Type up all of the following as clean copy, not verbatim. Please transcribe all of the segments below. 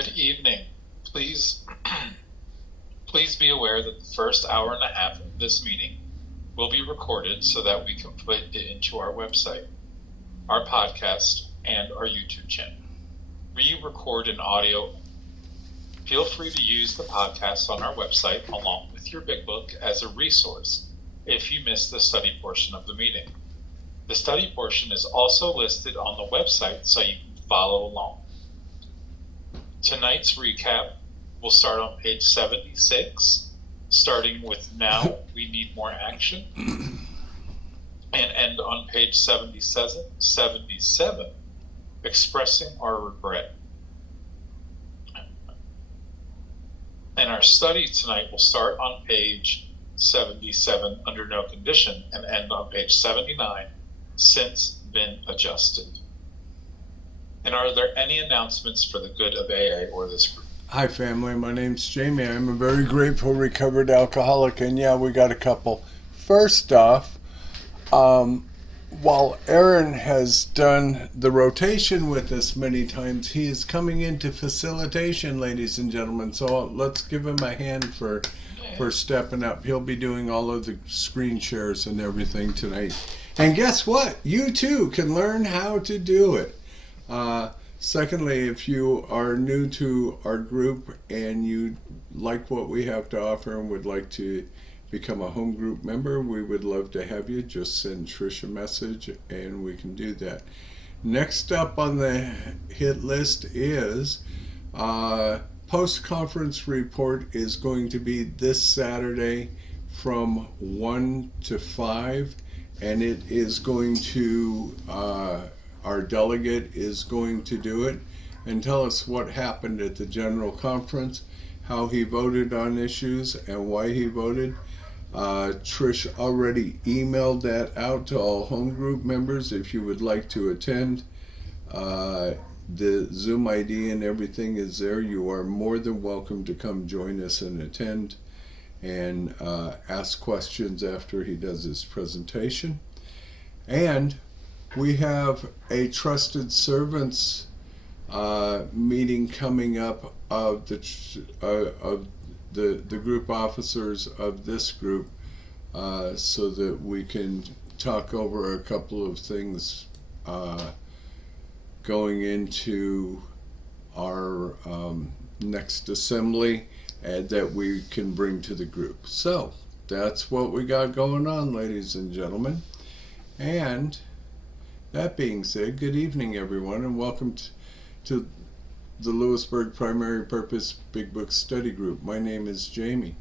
Good evening. Please, please be aware that the first hour and a half of this meeting will be recorded so that we can put it into our website, our podcast, and our YouTube channel. We record an audio. Feel free to use the podcast on our website along with your Big Book as a resource if you missed the study portion of the meeting. The study portion is also listed on the website so you can follow along. Tonight's recap will start on page 76, starting with Now We Need More Action, and end on page 77, Expressing Our Regret. And our study tonight will start on page 77, Under No Condition, and end on page 79, Since Been Adjusted. And are there any announcements for the good of AA or this group? Hi family, my name's Jamie. I'm a very grateful recovered alcoholic, and yeah, we got a couple. First off, while Aaron has done the rotation with us many times, he is coming into facilitation, ladies and gentlemen, so let's give him a hand for stepping up. He'll be doing all of the screen shares and everything tonight. And guess what? You too can learn how to do it. Secondly, if you are new to our group and you like what we have to offer and would like to become a home group member, we would love to have you. Just send Trish a message and we can do that. Next up on the hit list is post-conference report is going to be this Saturday from 1 to 5, and it is going to our delegate is going to do it and tell us what happened at the general conference, how he voted on issues, and why he voted. Trish already emailed that out to all home group members. If you would like to attend, the Zoom ID and everything is there. You are more than welcome to come join us and attend and ask questions after he does his presentation. And we have a trusted servants meeting coming up of the group officers of this group, so that we can talk over a couple of things going into our next assembly that we can bring to the group. So that's what we got going on, ladies and gentlemen. And that being said, good evening everyone, and welcome to the Lppbbsg Primary Purpose Big Book Study Group. My name is Jamie.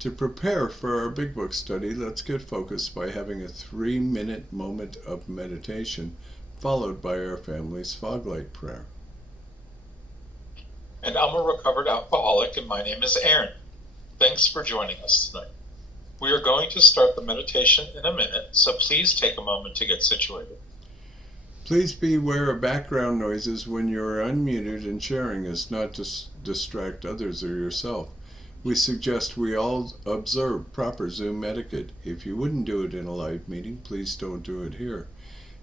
To prepare for our Big Book study, let's get focused by having a 3-minute moment of meditation, followed by our family's fog light prayer. And I'm a recovered alcoholic, and my name is Aaron. Thanks for joining us tonight. We are going to start the meditation in a minute, so please take a moment to get situated. Please be aware of background noises when you are unmuted and sharing as not to distract others or yourself. We suggest we all observe proper Zoom etiquette. If you wouldn't do it in a live meeting, please don't do it here.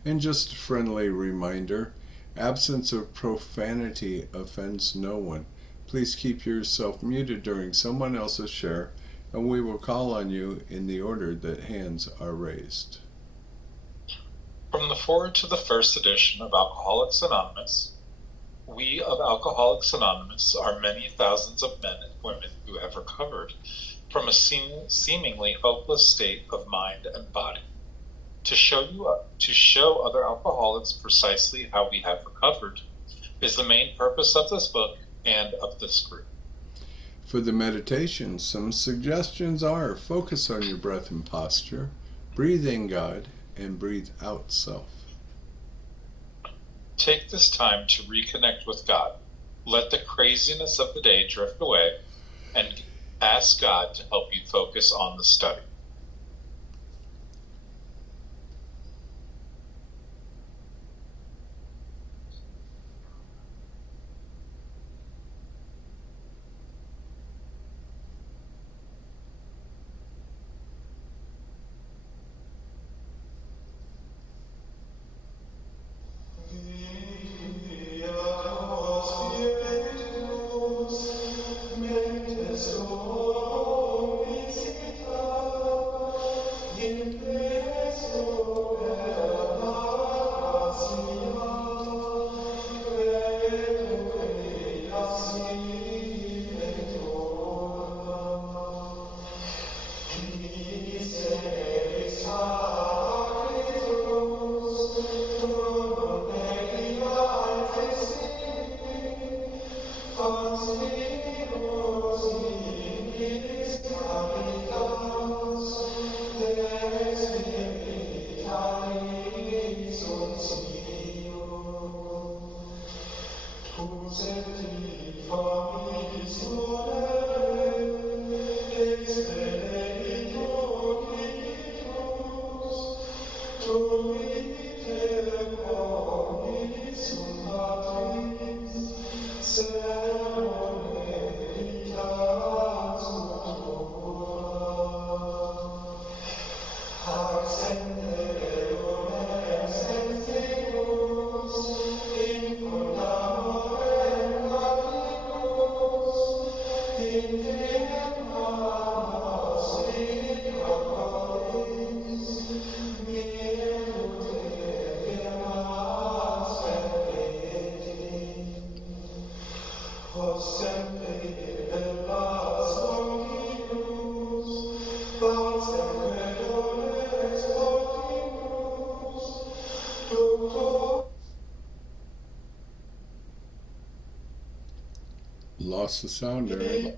And just a friendly reminder, absence of profanity offends no one. Please keep yourself muted during someone else's share, and we will call on you in the order that hands are raised. From the foreword to the first edition of Alcoholics Anonymous, we of Alcoholics Anonymous are many thousands of men and women who have recovered from a seemingly hopeless state of mind and body. To show other alcoholics precisely how we have recovered is the main purpose of this book and of this group. For the meditation, some suggestions are: focus on your breath and posture, breathe in God, and breathe out self. Take this time to reconnect with God. Let the craziness of the day drift away and ask God to help you focus on the study. Lost the sound, Eric.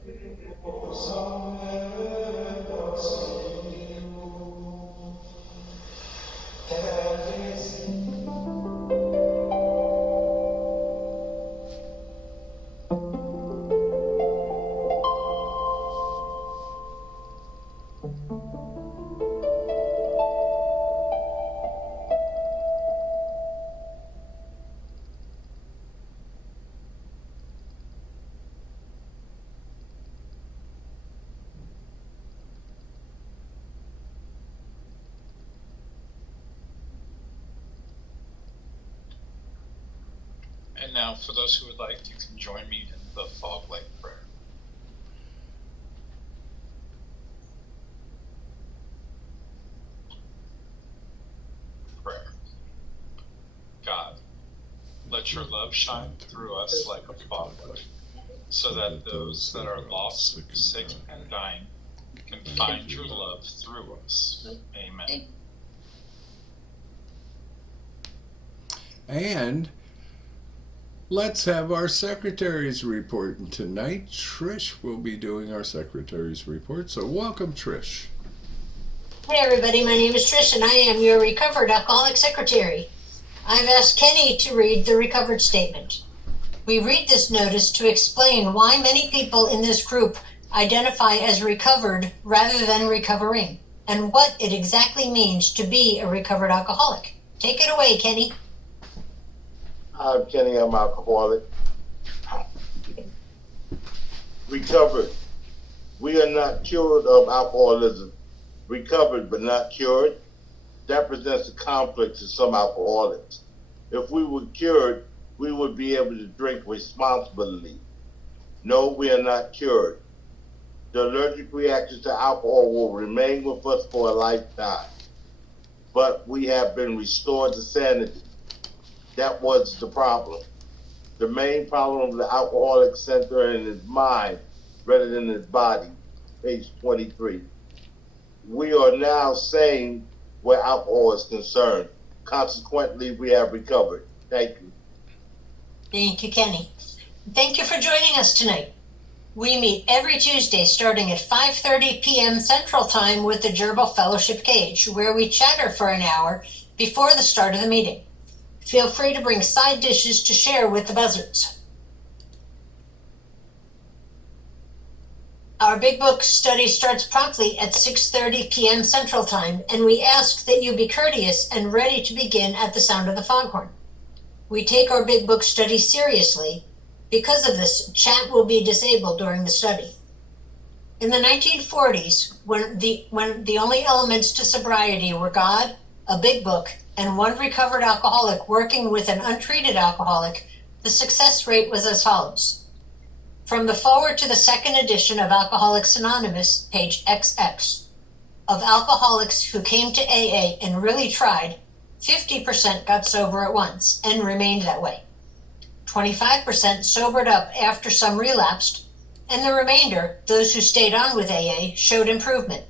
And now, for those who would like, you can join me in the fog light prayer. Prayer. God, let your love shine through us like a fog light, so that those that are lost, sick, and dying can find your love through us. Amen. And let's have our secretary's report. And tonight, Trish will be doing our secretary's report. So welcome, Trish. Hey everybody, my name is Trish and I am your recovered alcoholic secretary. I've asked Kenny to read the recovered statement. We read this notice to explain why many people in this group identify as recovered rather than recovering, and what it exactly means to be a recovered alcoholic. Take it away, Kenny. I'm Kenny, I'm alcoholic. Recovered. We are not cured of alcoholism. Recovered but not cured. That presents a conflict to some alcoholics. If we were cured, we would be able to drink responsibly. No, we are not cured. The allergic reaction to alcohol will remain with us for a lifetime. But we have been restored to sanity. That was the problem. The main problem of the alcoholic center in his mind rather than his body. Page 23. We are now sane where alcohol is concerned. Consequently, we have recovered. Thank you. Thank you, Kenny. Thank you for joining us tonight. We meet every Tuesday starting at 5:30 p.m. Central Time with the Gerbil Fellowship Cage, where we chatter for an hour before the start of the meeting. Feel free to bring side dishes to share with the buzzards. Our Big Book study starts promptly at 6:30 p.m. Central Time, and we ask that you be courteous and ready to begin at the sound of the foghorn. We take our Big Book study seriously. Because of this, chat will be disabled during the study. In the 1940s, when the only elements to sobriety were God, a Big Book, and one recovered alcoholic working with an untreated alcoholic, the success rate was as follows. From the foreword to the second edition of Alcoholics Anonymous, page XX, of alcoholics who came to AA and really tried, 50% got sober at once and remained that way. 25% sobered up after some relapsed, and the remainder, those who stayed on with AA, showed improvement.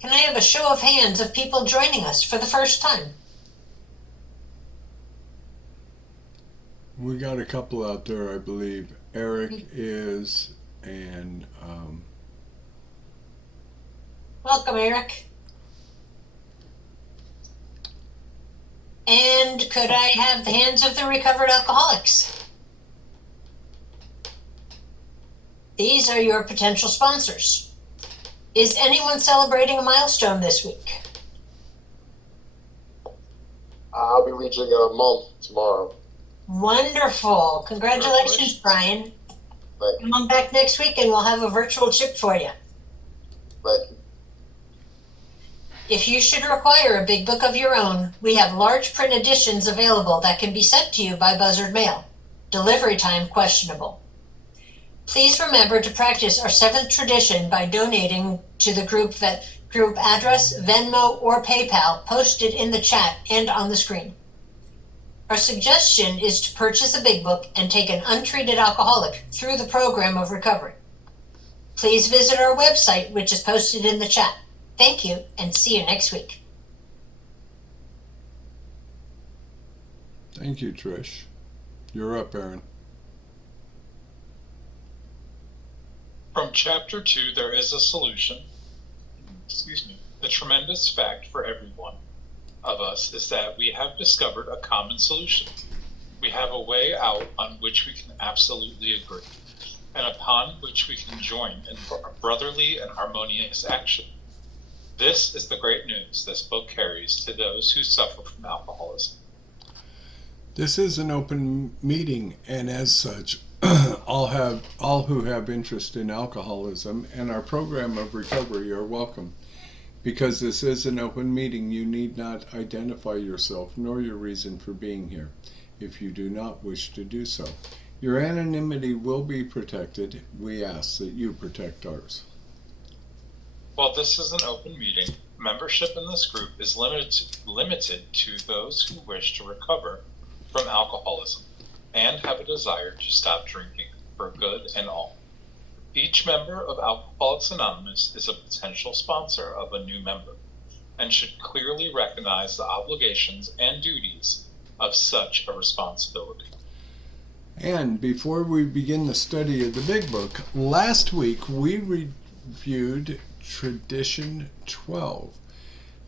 Can I have a show of hands of people joining us for the first time? We got a couple out there, I believe. Eric is, and Welcome, Eric. And could I have the hands of the recovered alcoholics? These are your potential sponsors. Is anyone celebrating a milestone this week? I'll be reaching a month tomorrow. Wonderful. Congratulations, Brian. Thank Come on back next week and we'll have a virtual chip for you. you. If you should require a big book of your own, we have large print editions available that can be sent to you by Buzzard Mail. Delivery time questionable. Please remember to practice our 7th tradition by donating to the group address, Venmo, or PayPal posted in the chat and on the screen. Our suggestion is to purchase a big book and take an untreated alcoholic through the program of recovery. Please visit our website, which is posted in the chat. Thank you, and see you next week. thank you, Trish. You're up, Aaron. From Chapter 2, there is a solution. The tremendous fact for everyone of us is that we have discovered a common solution. We have a way out on which we can absolutely agree, and upon which we can join in brotherly and harmonious action. This is the great news this book carries to those who suffer from alcoholism. This is an open meeting, and as such, all who have interest in alcoholism and our program of recovery are welcome. Because this is an open meeting, you need not identify yourself nor your reason for being here, if you do not wish to do so. Your anonymity will be protected. We ask that you protect ours. While this is an open meeting, membership in this group is limited to those who wish to recover from alcoholism and have a desire to stop drinking for good and all. Each member of Alcoholics Anonymous is a potential sponsor of a new member and should clearly recognize the obligations and duties of such a responsibility. And before we begin the study of the Big Book, last week we reviewed Tradition 12,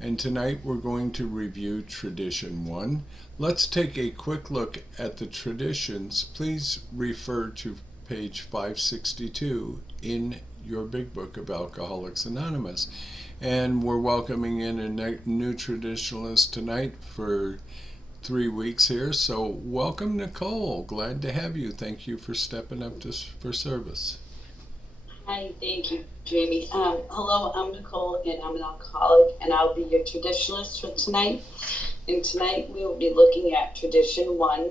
and tonight we're going to review Tradition 1. Let's take a quick look at the traditions. Please refer to page 562 in your Big Book of Alcoholics Anonymous. And we're welcoming in a new traditionalist tonight for 3 weeks here. So welcome, Nicole. Glad to have you. Thank you for stepping up for service. Hi, thank you, Jamie. Hello, I'm Nicole, and I'm an alcoholic, and I'll be your traditionalist for tonight. And tonight we will be looking at Tradition 1.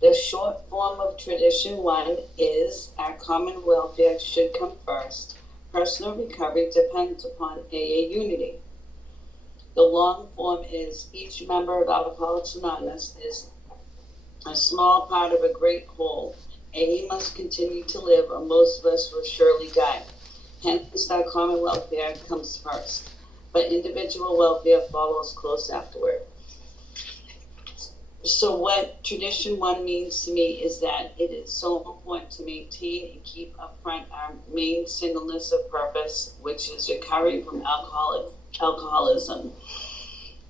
The short form of Tradition 1 is our common welfare should come first. Personal recovery depends upon AA unity. The long form is each member of Alcoholics Anonymous is a small part of a great whole. AA must continue to live, or most of us will surely die. Hence, our common welfare comes first, but individual welfare follows close afterward. So what Tradition 1 means to me is that it is so important to maintain and keep upfront our main singleness of purpose, which is recovering from alcoholism,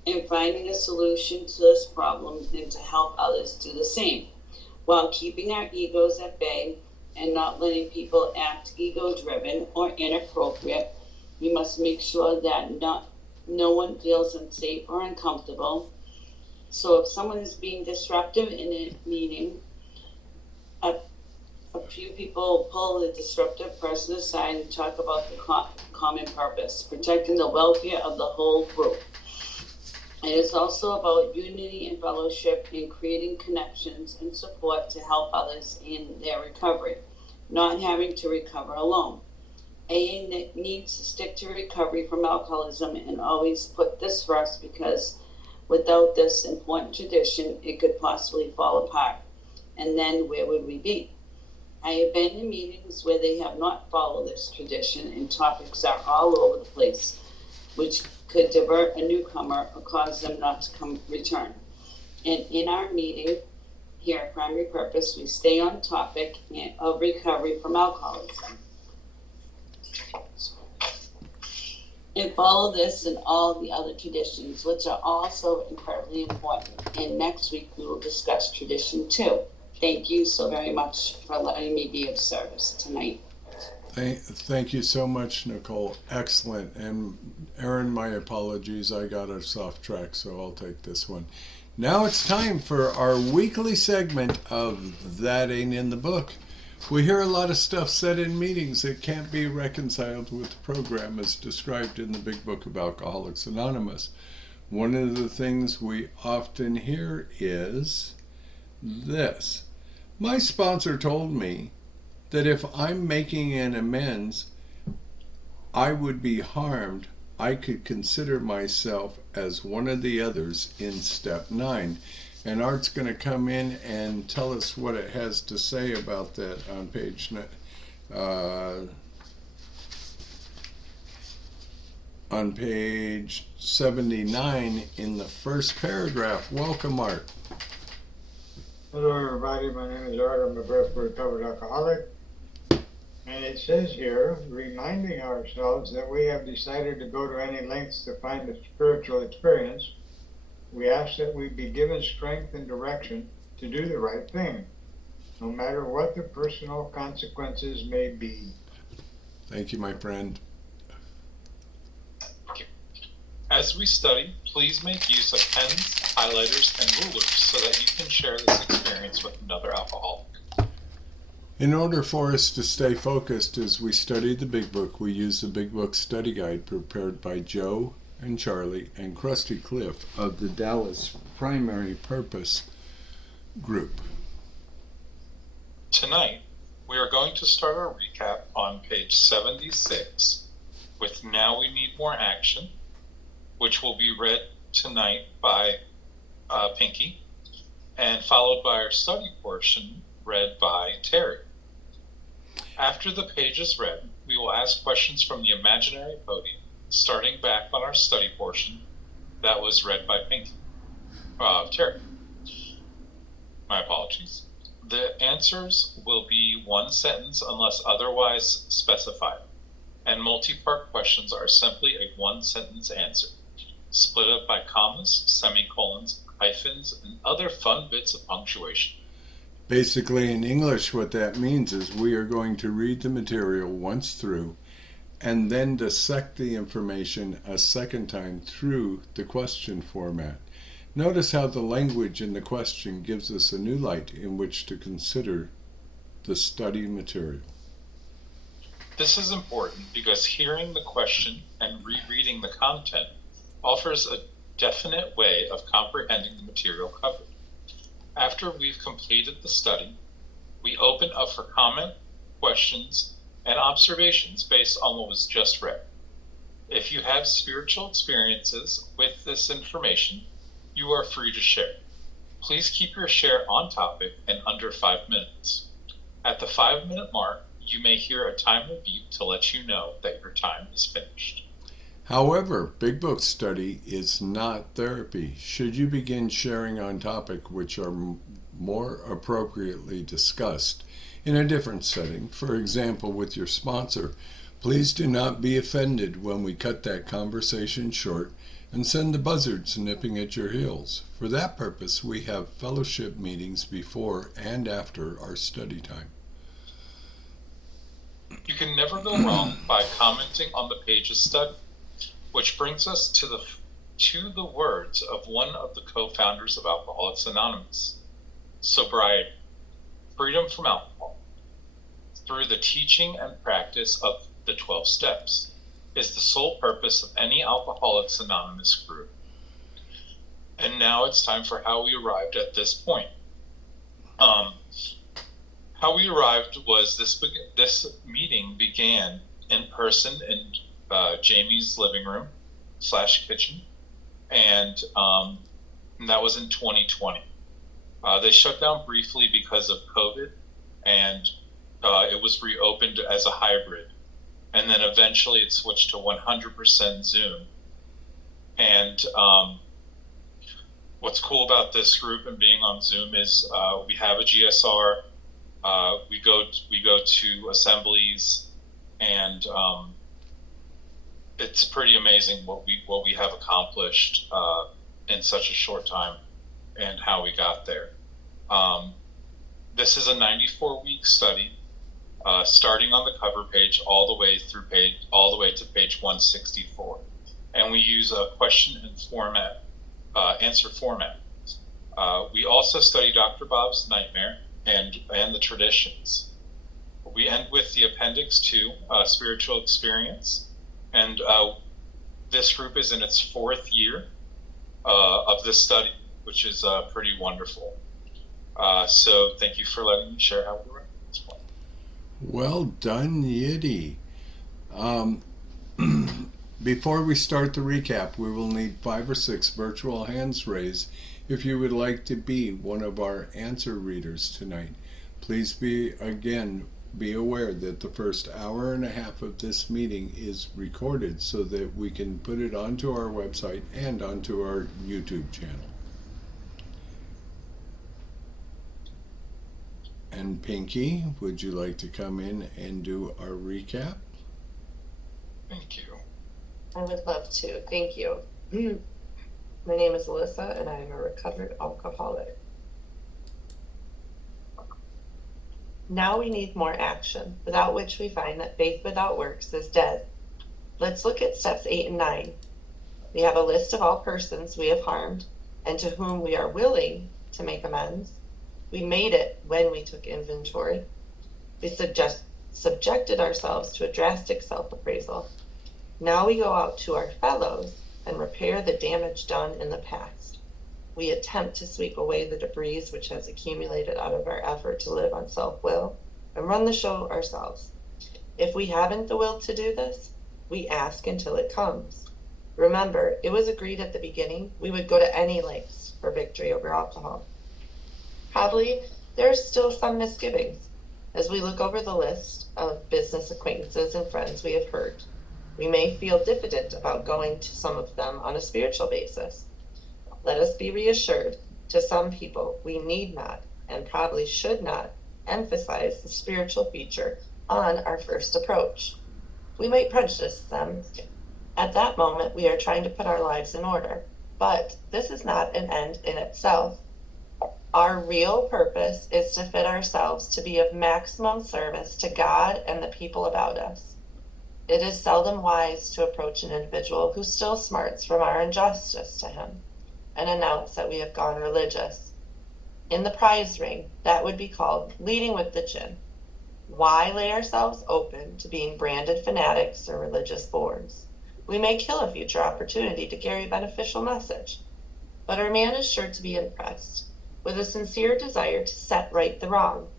and finding a solution to this problem and to help others do the same, while keeping our egos at bay and not letting people act ego-driven or inappropriate. We must make sure that no one feels unsafe or uncomfortable. So if someone is being disruptive in a meeting, a few people pull the disruptive person aside and talk about the common purpose, protecting the welfare of the whole group. It is also about unity and fellowship and creating connections and support to help others in their recovery, not having to recover alone. AA needs to stick to recovery from alcoholism and always put this first, because without this important tradition, it could possibly fall apart. And then where would we be? I have been in meetings where they have not followed this tradition and topics are all over the place, which could divert a newcomer or cause them not to return. And in our meeting, here at Primary Purpose, we stay on topic of recovery from alcoholism. And follow this and all the other traditions, which are also incredibly important. And next week we will discuss tradition 2. Thank you so very much for letting me be of service tonight. Thank you so much, Nicole. Excellent. And Aaron, my apologies. I got us off track, so I'll take this one. Now it's time for our weekly segment of That Ain't in the Book. We hear a lot of stuff said in meetings that can't be reconciled with the program as described in the Big Book of Alcoholics Anonymous. One of the things we often hear is this. My sponsor told me that if I'm making an amends, I would be harmed. I could consider myself as one of the others in step 9. And Art's going to come in and tell us what it has to say about that on page 79 in the first paragraph. Welcome, Art. Hello everybody, my name is Art. I'm a breath recovered alcoholic. And it says here, reminding ourselves that we have decided to go to any lengths to find a spiritual experience, we ask that we be given strength and direction to do the right thing, no matter what the personal consequences may be. Thank you, my friend. As we study, please make use of pens, highlighters, and rulers so that you can share this experience with another alcoholic. In order for us to stay focused as we study the Big Book, we use the Big Book study guide prepared by Joe and Charlie and Krusty Cliff of the Dallas Primary Purpose group. Tonight, we are going to start our recap on page 76 with Now We Need More Action, which will be read tonight by Pinky, and followed by our study portion read by Terry. After the page is read, we will ask questions from the imaginary podium, starting back on our study portion that was read by Pinky. Terry. My apologies. The answers will be one sentence unless otherwise specified, and multi-part questions are simply a one-sentence answer, split up by commas, semicolons, hyphens, and other fun bits of punctuation. Basically, in English, what that means is we are going to read the material once through and then dissect the information a second time through the question format. Notice how the language in the question gives us a new light in which to consider the study material. This is important because hearing the question and rereading the content offers a definite way of comprehending the material covered. After we've completed the study, we open up for comment, questions, and observations based on what was just read. If you have spiritual experiences with this information, you are free to share. Please keep your share on topic and under 5 minutes. At the 5-minute mark, you may hear a timer beep to let you know that your time is finished. However, Big Book study is not therapy. Should you begin sharing on topic which are more appropriately discussed in a different setting, for example with your sponsor, please do not be offended when we cut that conversation short and send the buzzards nipping at your heels. For that purpose, we have fellowship meetings before and after our study time. You can never go wrong by commenting on the page's study, which brings us to the words of one of the co-founders of Alcoholics Anonymous. Sobriety, freedom from alcohol, through the teaching and practice of the 12 steps, is the sole purpose of any Alcoholics Anonymous group. And now it's time for how we arrived at this point. How we arrived was this meeting began in person in Jamie's living room / kitchen, and that was in 2020. They shut down briefly because of COVID, and it was reopened as a hybrid, and then eventually it switched to 100% Zoom. And What's cool about this group and being on Zoom is we have a GSR. We go to assemblies, and it's pretty amazing what we have accomplished in such a short time and how we got there. This is a 94-week study, starting on the cover page all the way to page 164, and we use a question and answer format. We also study Dr. Bob's nightmare and the traditions. We end with the appendix 2, spiritual experience, and this group is in its 4th year of this study, which is pretty wonderful. So thank you for letting me share how we were at this point. Well done, Yiddy. Before we start the recap, we will need 5 or 6 virtual hands raised if you would like to be one of our answer readers tonight. Please be aware that the first hour and a half of this meeting is recorded so that we can put it onto our website and onto our YouTube channel. And Pinky, would you like to come in and do our recap? Thank you. I would love to. Thank you. My name is Alyssa, and I am a recovered alcoholic. Now we need more action, without which we find that faith without works is dead. Let's look at steps 8 and 9. We have a list of all persons we have harmed and to whom we are willing to make amends. We made it when we took inventory. We subjected ourselves to a drastic self-appraisal. Now we go out to our fellows and repair the damage done in the past. We attempt to sweep away the debris which has accumulated out of our effort to live on self-will and run the show ourselves. If we haven't the will to do this, we ask until it comes. Remember, it was agreed at the beginning we would go to any lengths for victory over alcohol. Probably there are still some misgivings. As we look over the list of business acquaintances and friends we have hurt, we may feel diffident about going to some of them on a spiritual basis. Let us be reassured, to some people we need not and probably should not emphasize the spiritual feature on our first approach. We might prejudice them. At that moment we are trying to put our lives in order, but this is not an end in itself. Our real purpose is to fit ourselves to be of maximum service to God and the people about us. It is seldom wise to approach an individual who still smarts from our injustice to him and announce that we have gone religious. In the prize ring, that would be called leading with the chin. Why lay ourselves open to being branded fanatics or religious bores? We may kill a future opportunity to carry a beneficial message, but our man is sure to be impressed with a sincere desire to set right the wrong.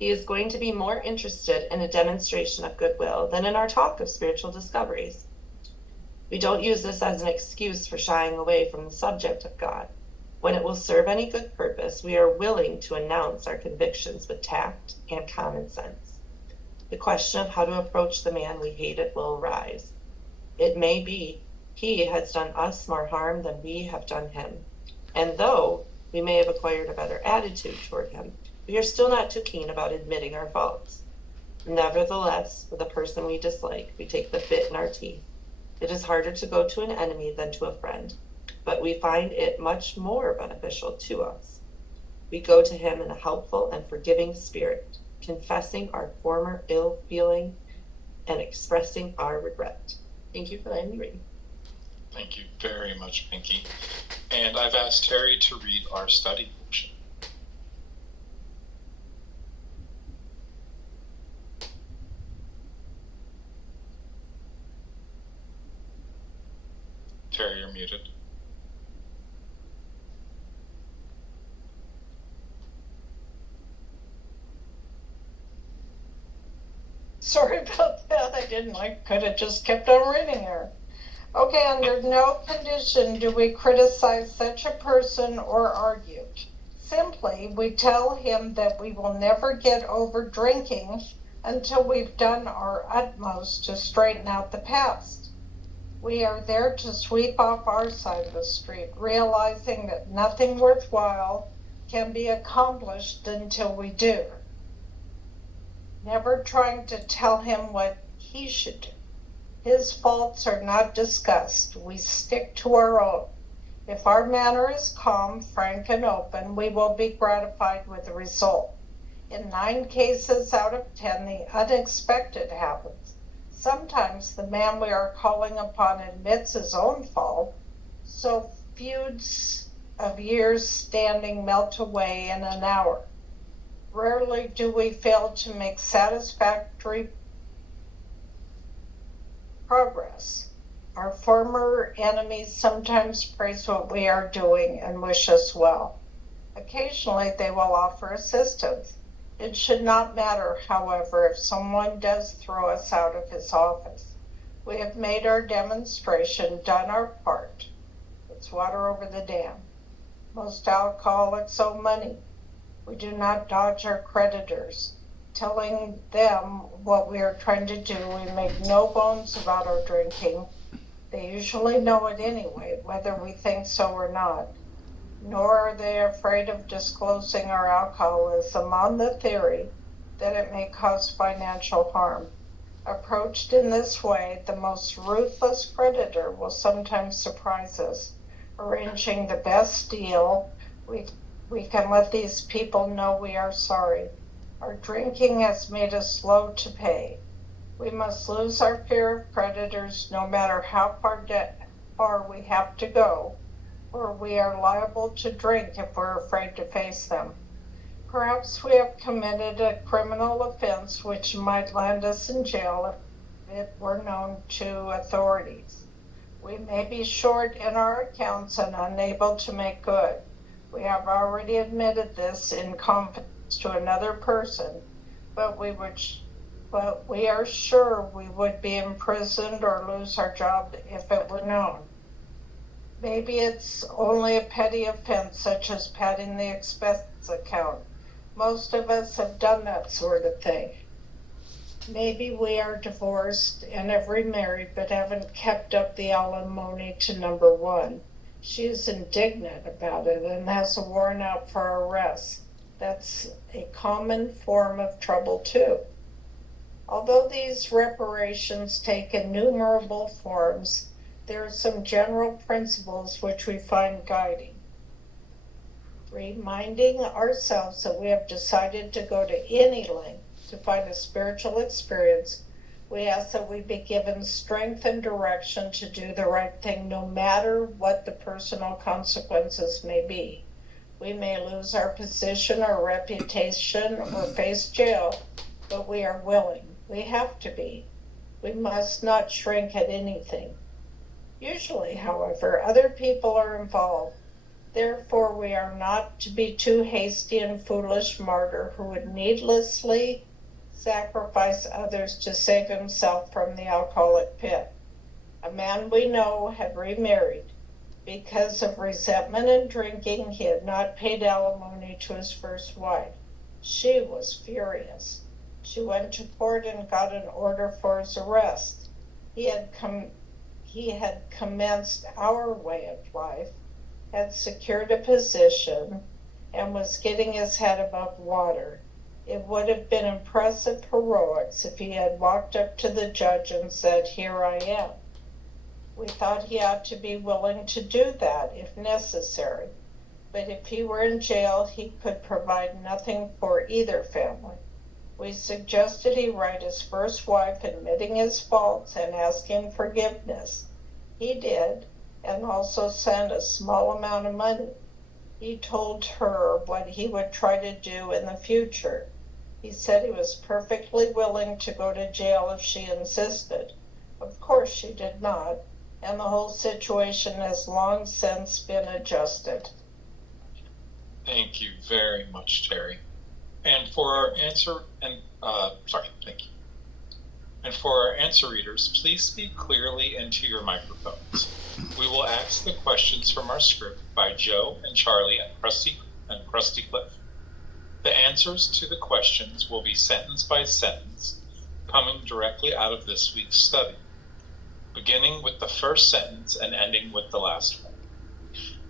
He is going to be more interested in a demonstration of goodwill than in our talk of spiritual discoveries. We don't use this as an excuse for shying away from the subject of God. When it will serve any good purpose, we are willing to announce our convictions with tact and common sense. The question of how to approach the man we hated will arise. It may be he has done us more harm than we have done him, and though we may have acquired a better attitude toward him, we are still not too keen about admitting our faults. Nevertheless, with a person we dislike, we take the bit in our teeth. It is harder to go to an enemy than to a friend, but we find it much more beneficial to us. We go to him in a helpful and forgiving spirit, confessing our former ill feeling and expressing our regret. Thank you for letting me read. Thank you very much, Pinky. And I've asked Terry to read our study portion. Terry, you're muted. Sorry about that. I could have just kept on reading here. Okay, under no condition do we criticize such a person or argue. Simply, we tell him that we will never get over drinking until we've done our utmost to straighten out the past. We are there to sweep off our side of the street, realizing that nothing worthwhile can be accomplished until we do. Never trying to tell him what he should do. His faults are not discussed. We stick to our own. If our manner is calm, frank, and open, we will be gratified with the result. In 9 cases out of 10, the unexpected happens. Sometimes the man we are calling upon admits his own fault, so feuds of years standing melt away in an hour. Rarely do we fail to make satisfactory progress. Our former enemies sometimes praise what we are doing and wish us well. Occasionally they will offer assistance. It should not matter, however, if someone does throw us out of his office. We have made our demonstration, done our part. It's water over the dam. Most alcoholics owe money. We do not dodge our creditors. Telling them what we are trying to do, we make no bones about our drinking. They usually know it anyway, whether we think so or not. Nor are they afraid of disclosing our alcoholism on the theory that it may cause financial harm. Approached in this way, the most ruthless creditor will sometimes surprise us, arranging the best deal. We can let these people know we are sorry. Our drinking has made us slow to pay. We must lose our fear of creditors no matter how far we have to go, or we are liable to drink if we're afraid to face them. Perhaps we have committed a criminal offense which might land us in jail if it were known to authorities. We may be short in our accounts and unable to make good. We have already admitted this in confidence to another person, but we are sure we would be imprisoned or lose our job if it were known. Maybe it's only a petty offense such as padding the expense account. Most of us have done that sort of thing. Maybe we are divorced and have remarried but haven't kept up the alimony to number 1. She is indignant about it and has a warrant out for our arrest. That's a common form of trouble too. Although these reparations take innumerable forms, there are some general principles which we find guiding. Reminding ourselves that we have decided to go to any length to find a spiritual experience, we ask that we be given strength and direction to do the right thing no matter what the personal consequences may be. We may lose our position or reputation or face jail, but we are willing. We have to be. We must not shrink at anything. Usually, however, other people are involved. Therefore, we are not to be too hasty and foolish martyr who would needlessly sacrifice others to save himself from the alcoholic pit. A man we know had remarried. Because of resentment and drinking, he had not paid alimony to his first wife. She was furious. She went to court and got an order for his arrest. He had commenced our way of life, had secured a position, and was getting his head above water. It would have been impressive heroics if he had walked up to the judge and said, "Here I am." We thought he ought to be willing to do that if necessary, but if he were in jail, he could provide nothing for either family. We suggested he write his first wife admitting his faults and asking forgiveness. He did, and also sent a small amount of money. He told her what he would try to do in the future. He said he was perfectly willing to go to jail if she insisted. Of course she did not, and the whole situation has long since been adjusted. Thank you very much, Terry. And for our answer thank you. And for our answer readers, please speak clearly into your microphones. We will ask the questions from our script by Joe and Charlie and Krusty Cliff. The answers to the questions will be sentence by sentence, coming directly out of this week's study. beginning with the first sentence and ending with the last one.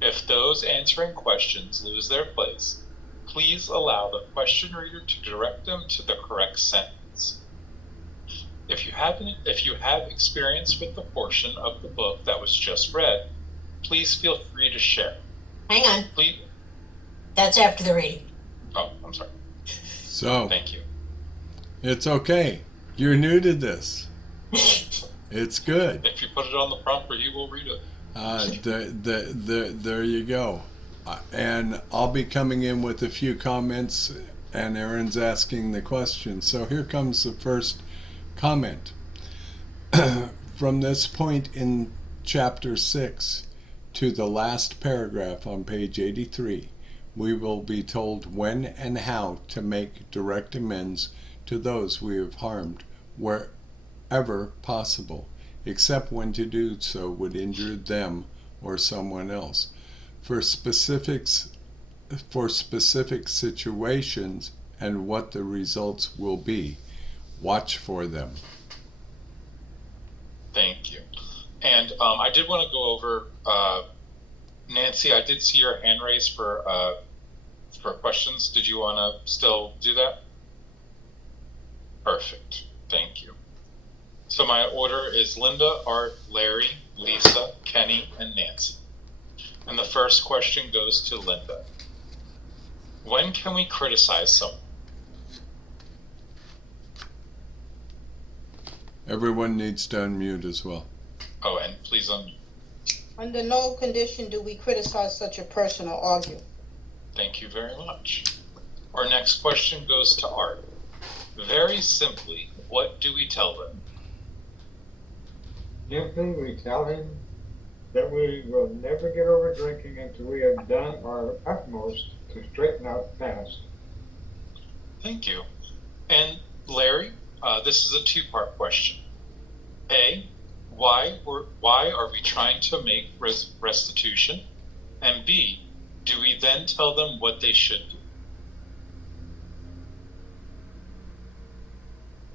If those answering questions lose their place, please allow the question reader to direct them to the correct sentence. If you have experience with the portion of the book that was just read, please feel free to share. Hang on. Please. That's after the reading. Oh, I'm sorry. So, Thank you. it's okay. You're new to this. It's good. If you put it on the prompter, he will read it. There you go. And I'll be coming in with a few comments, and Aaron's asking the question. So here comes the first comment. From this point in chapter 6 to the last paragraph on page 83, we will be told when and how to make direct amends to those we have harmed wherever possible, except when to do so would injure them or someone else. For specific situations and what the results will be, watch for them. Thank you. And I did want to go over, Nancy, I did see your hand raised for questions. Did you want to still do that? Perfect. Thank you. So my order is Linda, Art, Larry, Lisa, Kenny, and Nancy. And the first question goes to Linda. When can we criticize someone? Everyone needs to unmute as well. Oh, and please unmute. Under no condition do we criticize such a person or argue. Thank you very much. Our next question goes to Art. Very simply, what do we tell them? Simply, we tell him that we will never get over drinking until we have done our utmost to straighten out the past. Thank you. And Larry, this is a two-part question. A, why are we trying to make restitution? And B, do we then tell them what they should do?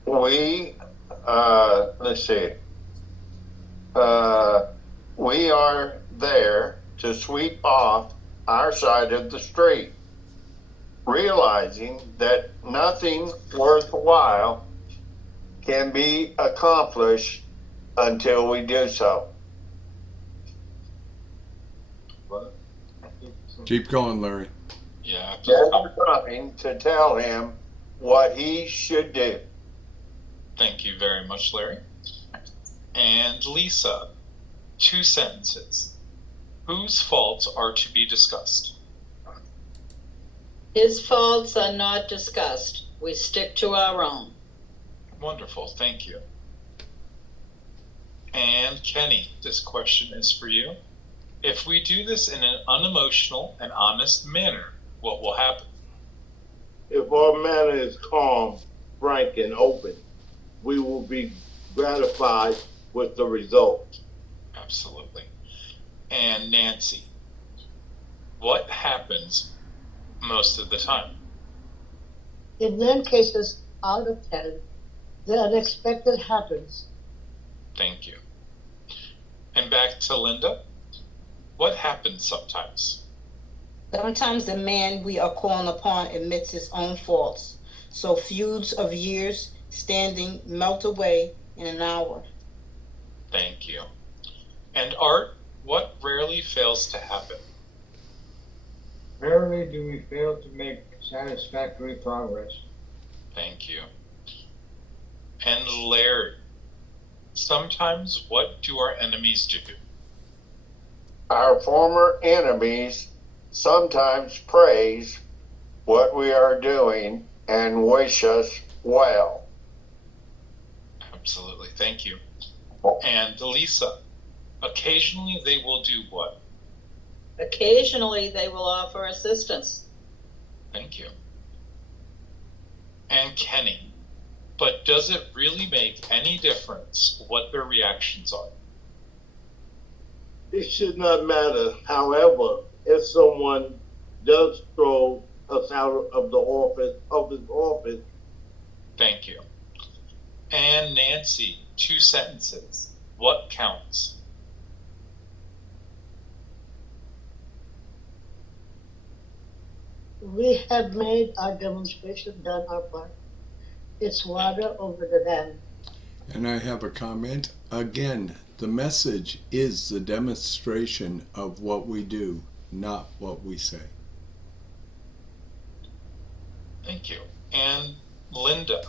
We, let's see, we are there to sweep off our side of the street, realizing that nothing worthwhile can be accomplished until we do so. Keep going, Larry. Yeah. We're trying to tell him what he should do. Thank you very much, Larry. And Lisa, 2 sentences. Whose faults are to be discussed? His faults are not discussed. We stick to our own. Wonderful, thank you. And Kenny, this question is for you. If we do this in an unemotional and honest manner, what will happen? If our manner is calm, frank, and open, we will be gratified with the result. Absolutely. And Nancy, what happens most of the time? In 9 cases out of 10, the unexpected happens. Thank you. And back to Linda. What happens sometimes? Sometimes the man we are calling upon admits his own faults. So feuds of years standing melt away in an hour. Thank you. And Art, what rarely fails to happen? Rarely do we fail to make satisfactory progress. Thank you. And Larry, sometimes what do our enemies do? Our former enemies sometimes praise what we are doing and wish us well. Absolutely, thank you. And Lisa, occasionally they will do what? Occasionally they will offer assistance. Thank you. And Kenny, but does it really make any difference what their reactions are? It should not matter. However, if someone does throw us out of his office. Thank you. And Nancy, 2 sentences. what counts? We have made our demonstration, done our part. It's water over the dam. And I have a comment. Again, the message is the demonstration of what we do, not what we say. Thank you. And Linda,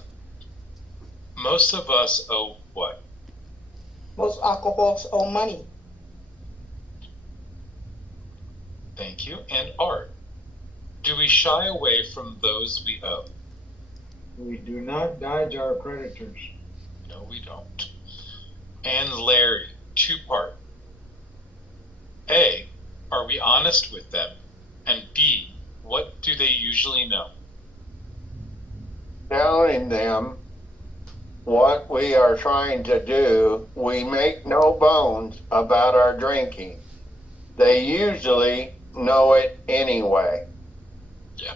most of us owe what? Most alcoholics owe money. Thank you. And Art, do we shy away from those we owe? We do not dodge our creditors. No, we don't. And Larry, two-part. A, are we honest with them? And B, what do they usually know? Telling them what we are trying to do, we make no bones about our drinking. They usually know it anyway. Yeah.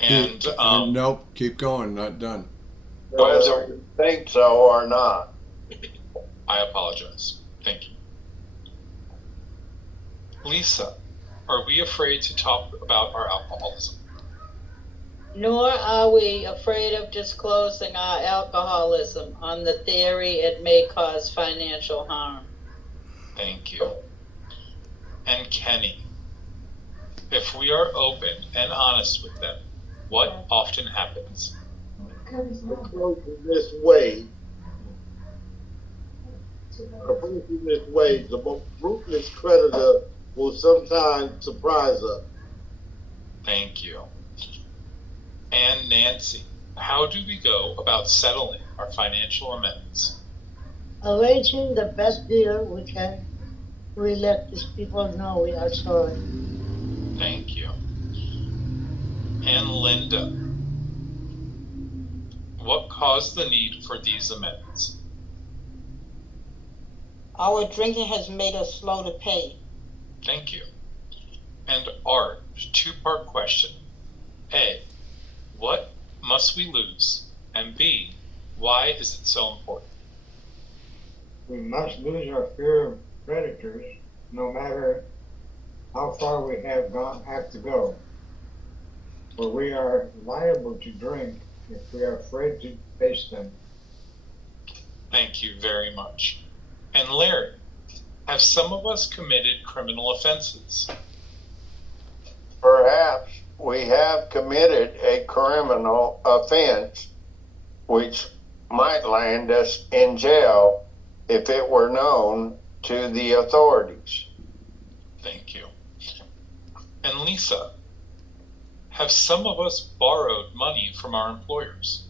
And nope, keep going, not done. Whether we think so or not. I apologize. Thank you. Lisa, are we afraid to talk about our alcoholism? Nor are we afraid of disclosing our alcoholism on the theory it may cause financial harm. Thank you. And Kenny, if we are open and honest with them, what often happens? This way, the most ruthless creditor will sometimes surprise us. Thank you. And Nancy, how do we go about settling our financial amends? Arranging the best deal we can, we let these people know we are sorry. Thank you. And Linda, what caused the need for these amends? Our drinking has made us slow to pay. Thank you. And Art, two-part question. A, what must we lose? And B, why is it so important? We must lose our fear of creditors, no matter how far we have to go. For we are liable to drink if we are afraid to face them. Thank you very much. And Larry, have some of us committed criminal offenses? Perhaps we have committed a criminal offense which might land us in jail if it were known to the authorities. Thank you. And Lisa, have some of us borrowed money from our employers?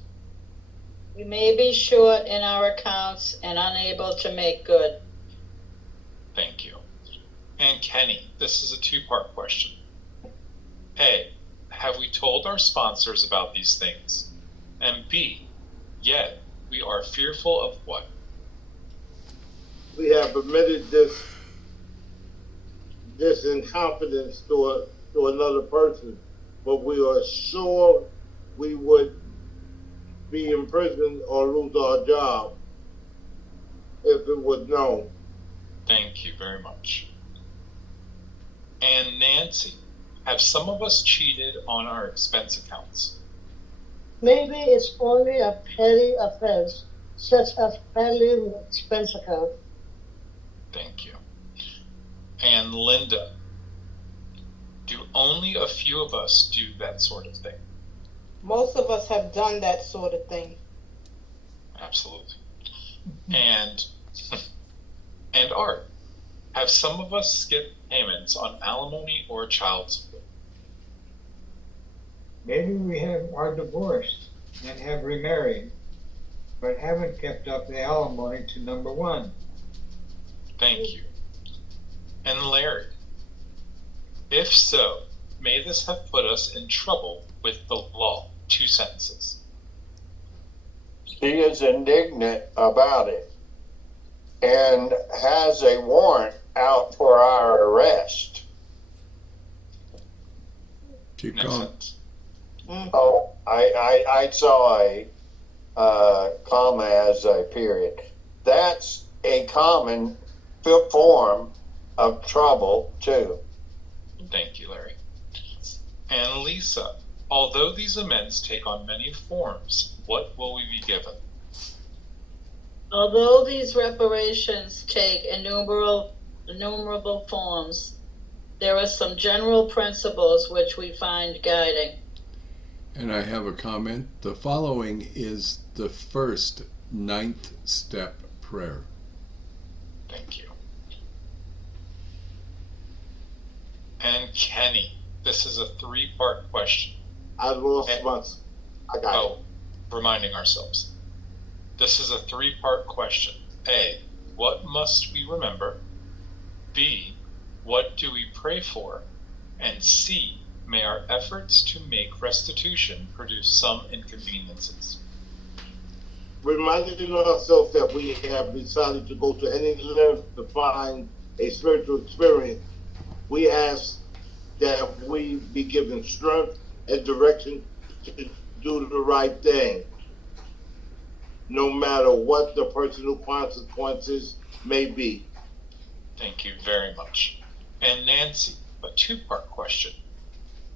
We may be short in our accounts and unable to make good. Thank you. And Kenny, this is a two-part question. A, have we told our sponsors about these things? And B, yet we are fearful of what? We have admitted this in confidence to another person, but we are sure we would be imprisoned or lose our job if it was known. Thank you very much. And Nancy, have some of us cheated on our expense accounts? Maybe it's only a petty offense, such as failing the expense account. Thank you. And Linda, do only a few of us do that sort of thing? Most of us have done that sort of thing. Absolutely. And Art, have some of us skipped payments on alimony or child support? Maybe we are divorced and have remarried, but haven't kept up the alimony to number one. Thank you. And Larry, if so, may this have put us in trouble with the law? 2 sentences. She is indignant about it and has a warrant out for our arrest. Keep Next going. sentence. Oh, I saw a comma as a period. That's a common form of trouble too. Thank you, Larry. And Lisa, although these amends take on many forms, what will we be given? Although these reparations take innumerable forms, there are some general principles which we find guiding. And I have a comment. The following is the first 9th step prayer. Thank you. And Kenny, this is a 3-part question. I lost once. I got it. Reminding ourselves. This is a 3-part question. A, what must we remember? B, what do we pray for? And C, may our efforts to make restitution produce some inconveniences. Reminding ourselves that we have decided to go to any length to find a spiritual experience, we ask that we be given strength and direction to do the right thing, no matter what the personal consequences may be. Thank you very much. And Nancy, a 2-part question.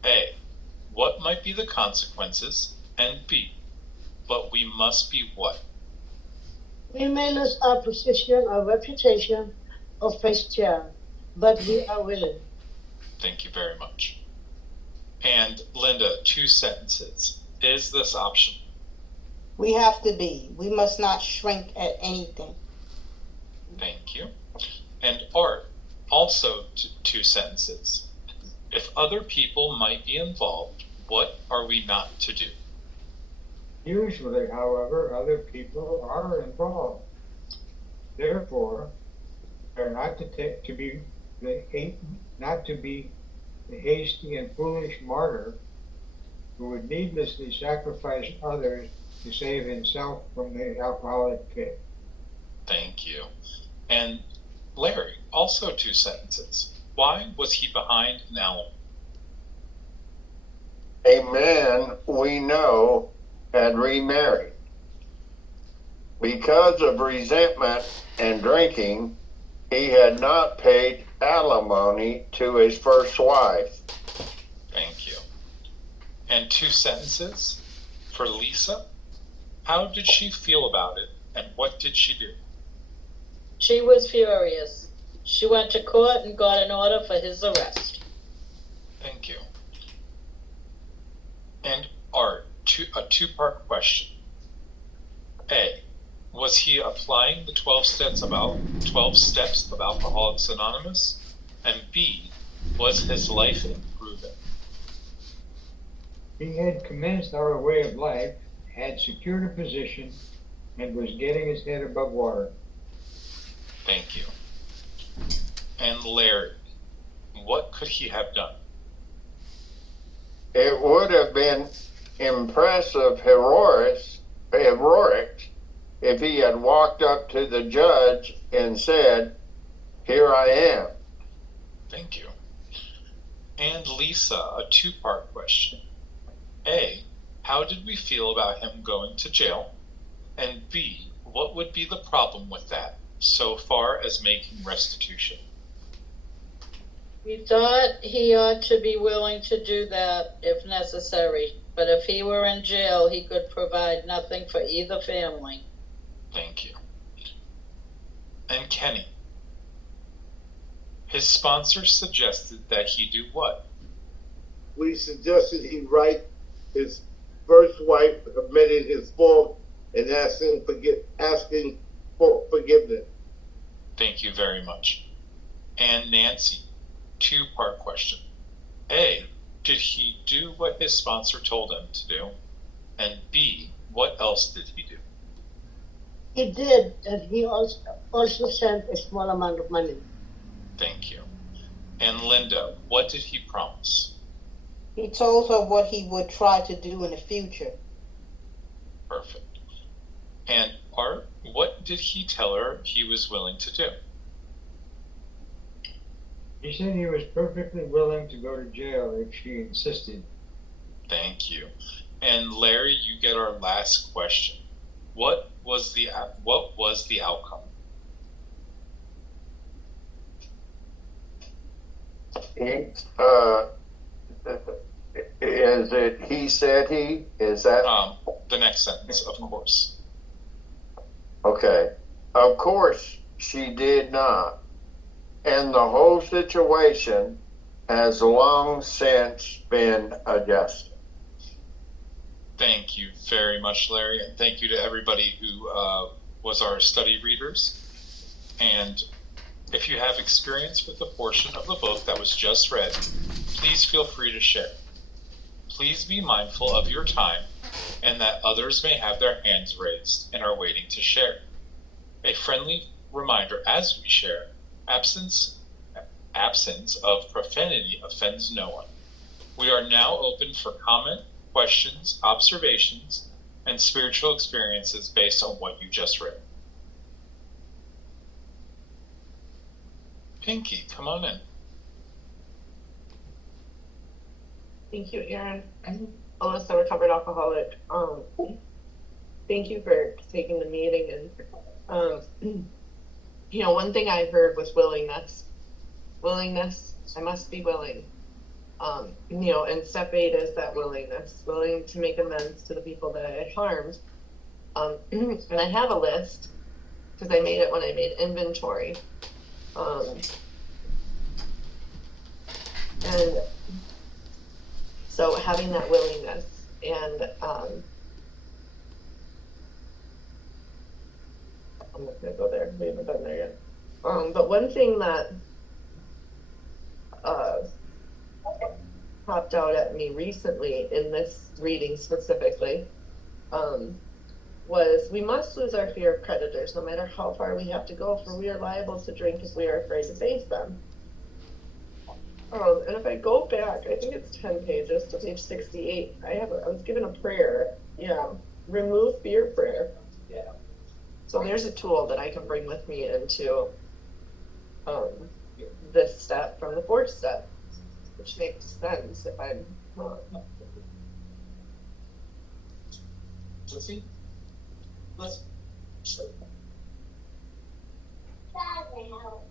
A, what might be the consequences? And B, but we must be what? We may lose our position or reputation or face jail, but we are willing. Thank you very much. And Linda, 2 sentences. Is this optional? We have to be. We must not shrink at anything. Thank you. And Art, also 2 sentences. If other people might be involved, what are we not to do? Usually, however, other people are involved. Therefore, they are not to be the hasty and foolish martyr who would needlessly sacrifice others to save himself from the alcoholic pit. Thank you. And Larry, also 2 sentences. Why was he behind an element? A man we know had remarried. Because of resentment and drinking, he had not paid alimony to his first wife. Thank you. And 2 sentences for Lisa. How did she feel about it, and what did she do? She was furious. She went to court and got an order for his arrest. Thank you. And Art, a 2-part question. A, was he applying the 12 steps of Alcoholics Anonymous? And B, was his life improving? He had commenced our way of life, had secured a position, and was getting his head above water. Thank you. And Larry, what could he have done? It would have been impressive heroic if he had walked up to the judge and said, "Here I am." Thank you. And Lisa, a 2-part question. A, how did we feel about him going to jail? And B, what would be the problem with that, so far as making restitution? We thought he ought to be willing to do that if necessary, but if he were in jail, he could provide nothing for either family. Thank you. And Kenny, his sponsor suggested that he do what? We suggested he write his first wife admitting his fault and asking for forgiveness. Thank you very much. And Nancy, 2-part question. A, did he do what his sponsor told him to do? And B, what else did he do? He did, and he also sent a small amount of money. Thank you. And Linda, what did he promise? He told her what he would try to do in the future. Perfect. And Art, what did he tell her he was willing to do? He said he was perfectly willing to go to jail if she insisted. Thank you. And Larry, you get our last question. What was the outcome? He, is it he said he? Is that? The next sentence, of course. Okay. Of course she did not. And the whole situation has long since been adjusted. Thank you very much, Larry, and thank you to everybody who was our study readers. And if you have experience with the portion of the book that was just read, please feel free to share. Please be mindful of your time and that others may have their hands raised and are waiting to share. A friendly reminder as we share, absence of profanity offends no one. We are now open for comment, questions, observations, and spiritual experiences based on what you just read. Pinky, come on in. Thank you, Aaron. Alyssa, recovered alcoholic. Thank you for taking the meeting. And one thing I heard was willingness. I must be willing. And step 8 is that willing to make amends to the people that I harmed. And I have a list because I made it when I made inventory. And so having that willingness and I'm not gonna go there. We haven't done there yet. But one thing that popped out at me recently in this reading specifically was we must lose our fear of predators no matter how far we have to go, for we are liable to drink if we are afraid to face them. And if I go back, I think it's 10 pages to page 68, I was given a prayer. Yeah, remove fear prayer. Yeah. So there's a tool that I can bring with me into this step from the 4th step, which makes sense if I'm not. Let's see.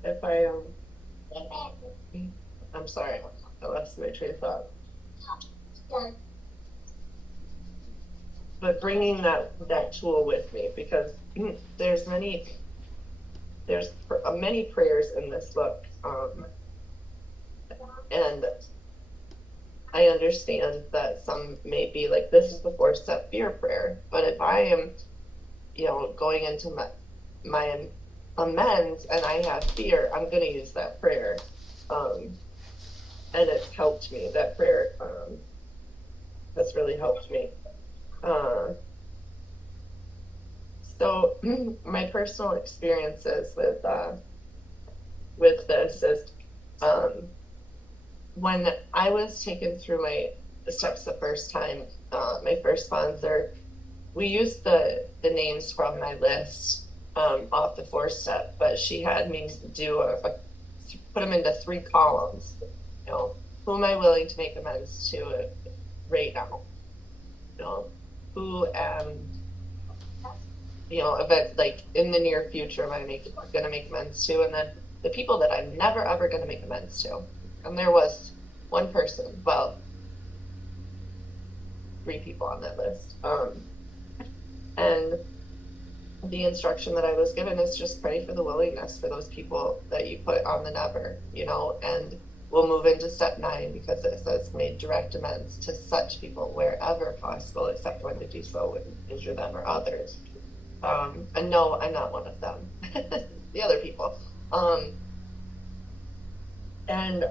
If I'm sorry, I lost my train of thought. But bringing that tool with me, because there's many prayers in this book, and I understand that some may be like, this is the 4th step fear prayer, but if I am going into my amends and I have fear, I'm going to use that prayer. And it's helped me. That prayer has really helped me. So my personal experiences with this is when I was taken through my steps the first time, my first sponsor, we used the names from my list off the 4th step, but she had me do put them into 3 columns. Who am I willing to make amends to right now? Who am, event like in the near future am I going to make amends to? And then the people that I'm never ever going to make amends to. And there was one person, well, 3 people on that list. And the instruction that I was given is just pray for the willingness for those people that you put on the never, and we'll move into step 9 because it says made direct amends to such people wherever possible, except when to do so would injure them or others. And no, I'm not one of them. The other people. And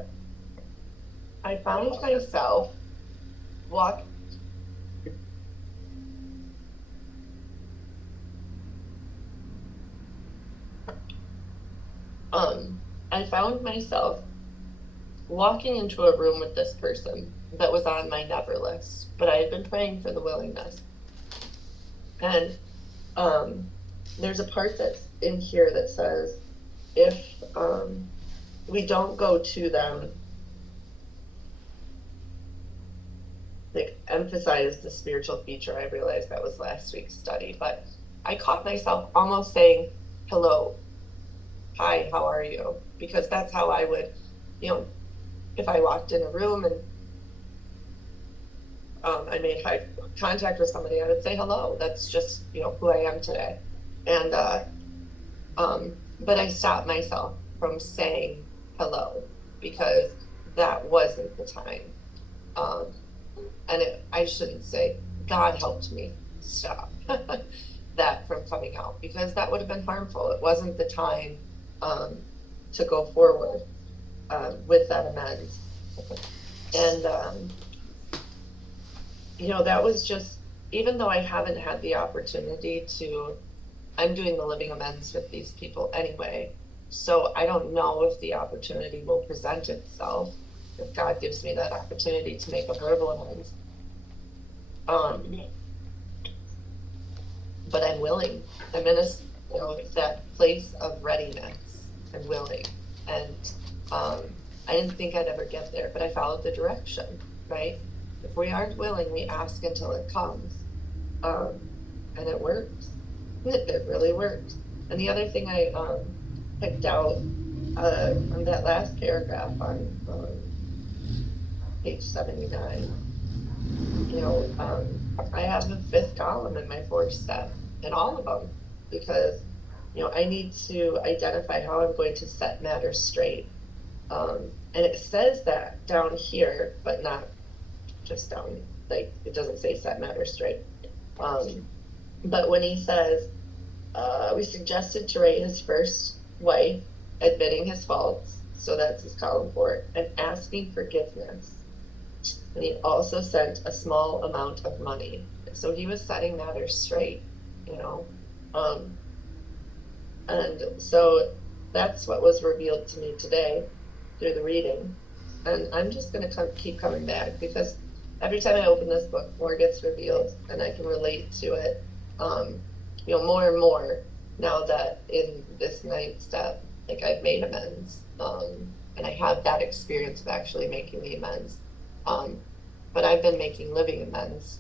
I found myself walking into a room with this person that was on my never list, but I had been praying for the willingness. And there's a part that's in here that says, if we don't go to them, like emphasize the spiritual feature. I realized that was last week's study, but I caught myself almost saying, hello, hi, how are you? Because that's how I would, if I walked in a room and I made eye contact with somebody, I would say hello. That's just, who I am today. And, but I stopped myself from saying hello because that wasn't the time. And I shouldn't say, God helped me stop that from coming out, because that would have been harmful. It wasn't the time to go forward with that amends. And, that was just, even though I haven't had the opportunity to, I'm doing the living amends with these people anyway. So I don't know if the opportunity will present itself, if God gives me that opportunity to make a verbal amends. But I'm willing. I'm in that place of readiness. I'm willing. And I didn't think I'd ever get there, but I followed the direction, right? If we aren't willing, we ask until it comes. And it works. It really works. And the other thing I picked out on that last paragraph on page 79, I have a 5th column in my 4th step in all of them, because I need to identify how I'm going to set matters straight. And it says that down here, but not just down, like, it doesn't say set matters straight. But when he says, we suggested to write his first wife admitting his faults, so that's his column 4, and asking forgiveness. And he also sent a small amount of money. So he was setting matters straight, and so that's what was revealed to me today through the reading. And I'm just going to keep coming back, because every time I open this book, more gets revealed, and I can relate to it, more and more now that in this 9th step, like, I've made amends, and I have that experience of actually making the amends. But I've been making living amends,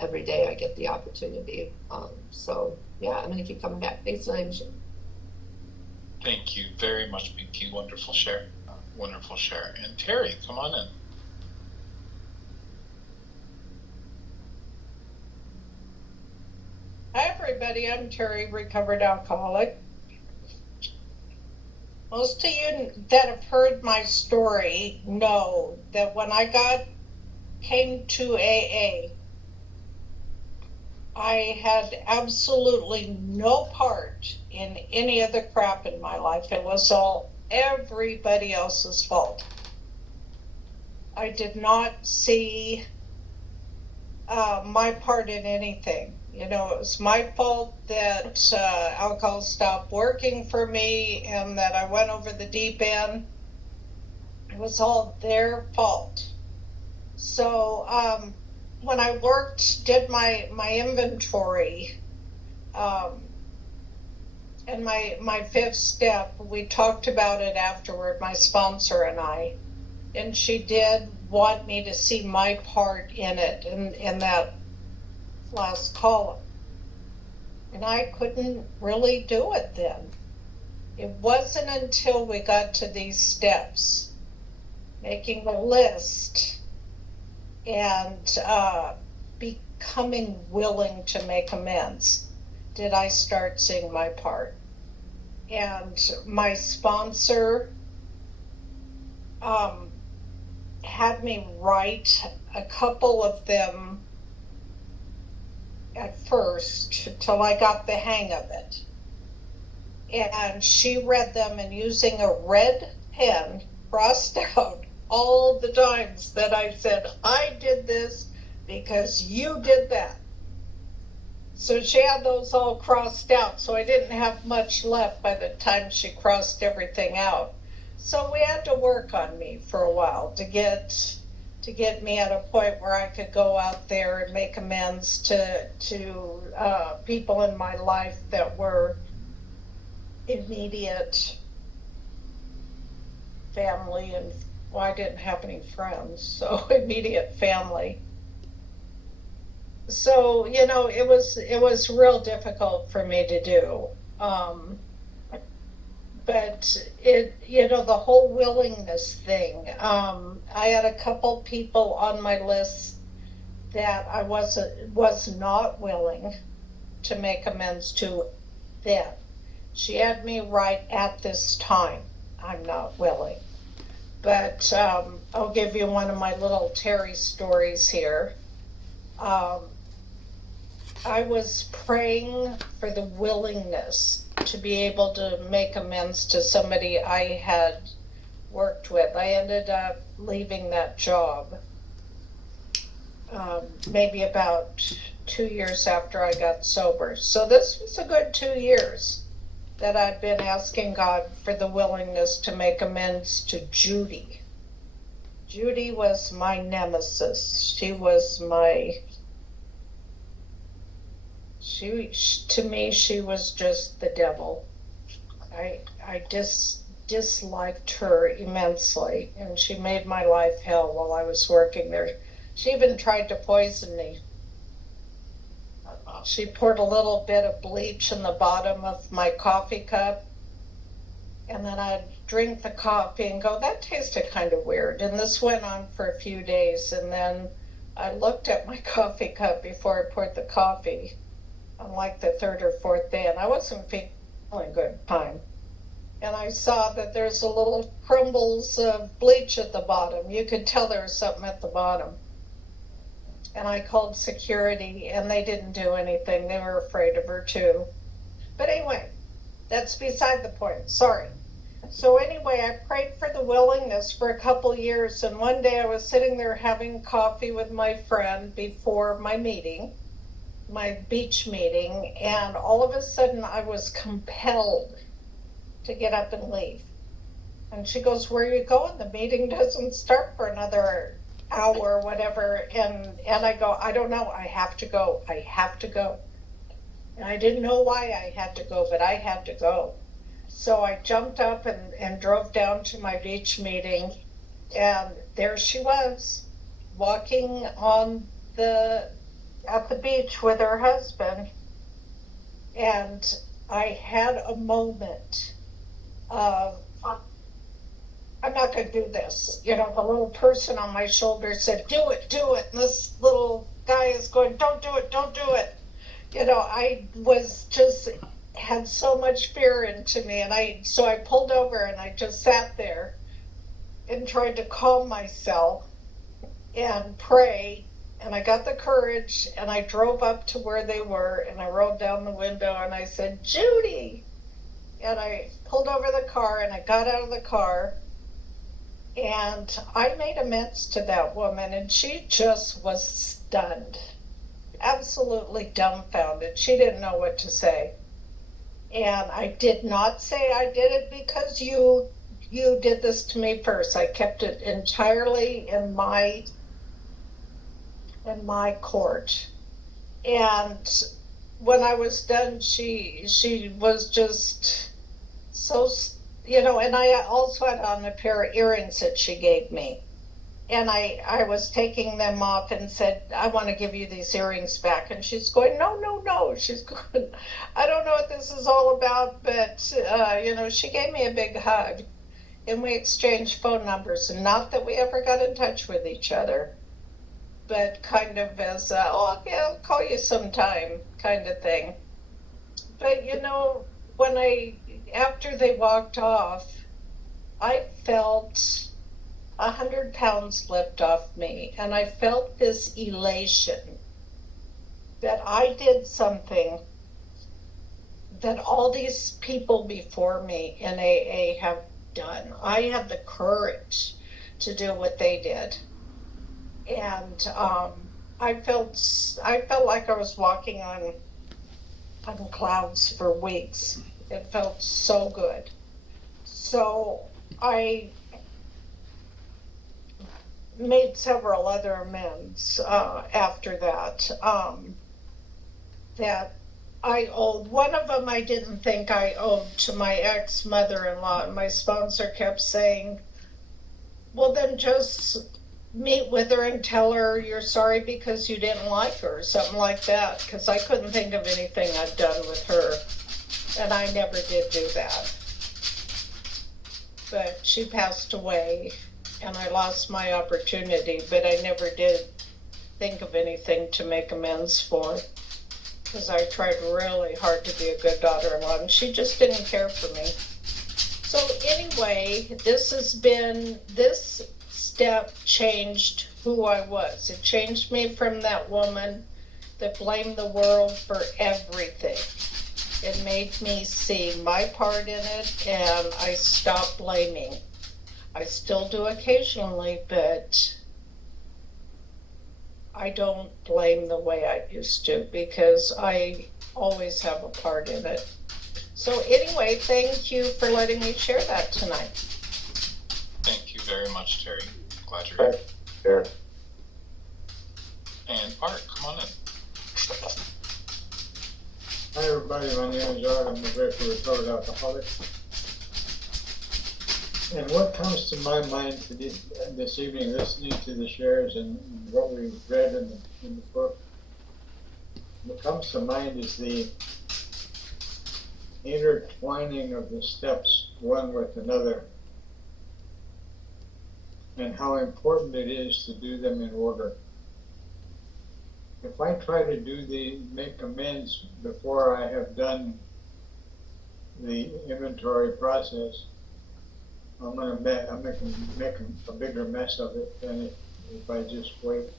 every day I get the opportunity. So yeah, I'm going to keep coming back. Thanks, Elaine. Thank you very much, Pinky. Wonderful share. Wonderful share. And Terry, come on in. Hi, everybody. I'm Terry, recovered alcoholic. Most of you that have heard my story know that when I came to AA, I had absolutely no part in any of the crap in my life. It was all everybody else's fault. I did not see my part in anything. It was my fault that alcohol stopped working for me and that I went over the deep end. It was all their fault. So when I did my inventory, and my 5th step, we talked about it afterward, my sponsor and I, and she did want me to see my part in it, in that last column. And I couldn't really do it then. It wasn't until we got to these steps, making a list and becoming willing to make amends, did I start seeing my part. And my sponsor had me write a couple of them at first till I got the hang of it. And she read them, and using a red pen crossed out all the times that I said, I did this because you did that. So she had those all crossed out, so I didn't have much left by the time she crossed everything out. So we had to work on me for a while to get me at a point where I could go out there and make amends to people in my life that were immediate family, and I didn't have any friends, so immediate family. So it was real difficult for me to do, but the whole willingness thing. I had a couple people on my list that I was not willing to make amends to then. She had me right at this time. I'm not willing. But I'll give you one of my little Terry stories here. I was praying for the willingness to be able to make amends to somebody I had worked with. I ended up leaving that job maybe about 2 years after I got sober. So this was a good 2 years that I'd been asking God for the willingness to make amends to Judy. Judy was my nemesis. She was to me, she was just the devil. I disliked her immensely, and she made my life hell while I was working there. She even tried to poison me. She poured a little bit of bleach in the bottom of my coffee cup, and then I'd drink the coffee and go, that tasted kind of weird. And this went on for a few days, and then I looked at my coffee cup before I poured the coffee on like the third or fourth day, and I wasn't feeling good time. And I saw that there's a little crumbles of bleach at the bottom. You could tell there was something at the bottom. And I called security, and they didn't do anything. They were afraid of her too. But anyway, that's beside the point. Sorry. So anyway, I prayed for the willingness for a couple years, and one day I was sitting there having coffee with my friend before my meeting, my beach meeting, and all of a sudden I was compelled to get up and leave. And she goes, where are you going? The meeting doesn't start for another hour or whatever. And I go, I don't know. I have to go. I have to go. And I didn't know why I had to go, but I had to go. So I jumped up and drove down to my beach meeting, and there she was, walking at the beach with her husband. And I had a moment of, I'm not going to do this. The little person on my shoulder said, do it. And this little guy is going, don't do it. I was just, had so much fear into me. And so I pulled over and I just sat there and tried to calm myself and pray. And I got the courage and I drove up to where they were and I rolled down the window and I said, Judy. And I pulled over the car and I got out of the car. And I made amends to that woman, and she just was stunned, absolutely dumbfounded. She didn't know what to say. And I did not say I did it because you did this to me first. I kept it entirely in my court. And when I was done, she was just so, and I also had on a pair of earrings that she gave me. And I was taking them off and said, I want to give you these earrings back. And she's going, no. She's going, I don't know what this is all about, but, she gave me a big hug. And we exchanged phone numbers. And not that we ever got in touch with each other, but kind of as, I'll call you sometime kind of thing. But, after they walked off, I felt 100 pounds lift off me, and I felt this elation that I did something that all these people before me in AA have done. I had the courage to do what they did, and I felt like I was walking on clouds for weeks. It felt so good. So I made several other amends after that. That I owed. One of them I didn't think I owed to my ex-mother-in-law. And my sponsor kept saying, well, then just meet with her and tell her you're sorry because you didn't like her, or something like that, because I couldn't think of anything I'd done with her. And I never did do that. but she passed away and I lost my opportunity, but I never did think of anything to make amends for, because I tried really hard to be a good daughter-in-law and she just didn't care for me. So anyway, this step changed who I was. It changed me from that woman that blamed the world for everything. It made me see my part in it, and I stopped blaming. I still do occasionally, but I don't blame the way I used to, because I always have a part in it. So anyway, thank you for letting me share that tonight. Thank you very much, Terry. Glad you're here. And Art, come on in. Hi everybody, my name is Art. I'm a grateful recovered alcoholic. And what comes to my mind this evening, listening to the shares and what we read in the book, what comes to mind is the intertwining of the steps one with another, and how important it is to do them in order. If I try to make amends before I have done the inventory process, I'm going to make a bigger mess of it than if I just wait,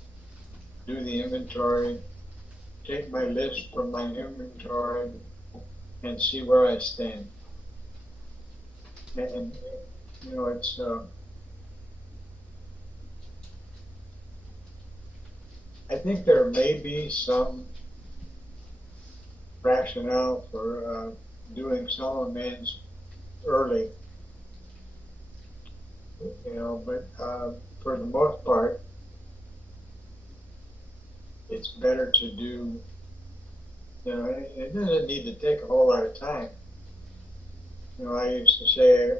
do the inventory, take my list from my inventory, and see where I stand. And you know, it's I think there may be some rationale for doing some amends early, you know, but for the most part, it's better to do, you know, it doesn't need to take a whole lot of time. You know, I used to say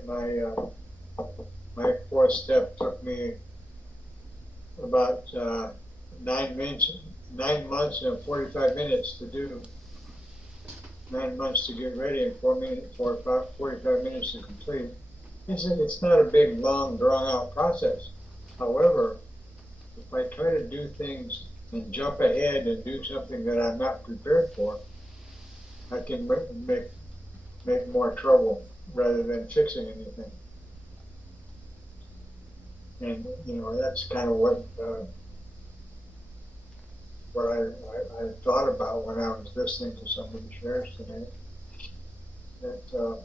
my fourth step took me about 9 months and 45 minutes to do. 9 months to get ready and 45 minutes to complete. It's not a big, long, drawn-out process. However, if I try to do things and jump ahead and do something that I'm not prepared for, I can make more trouble rather than fixing anything. And you know, that's kind of what I thought about when I was listening to some of the shares today. That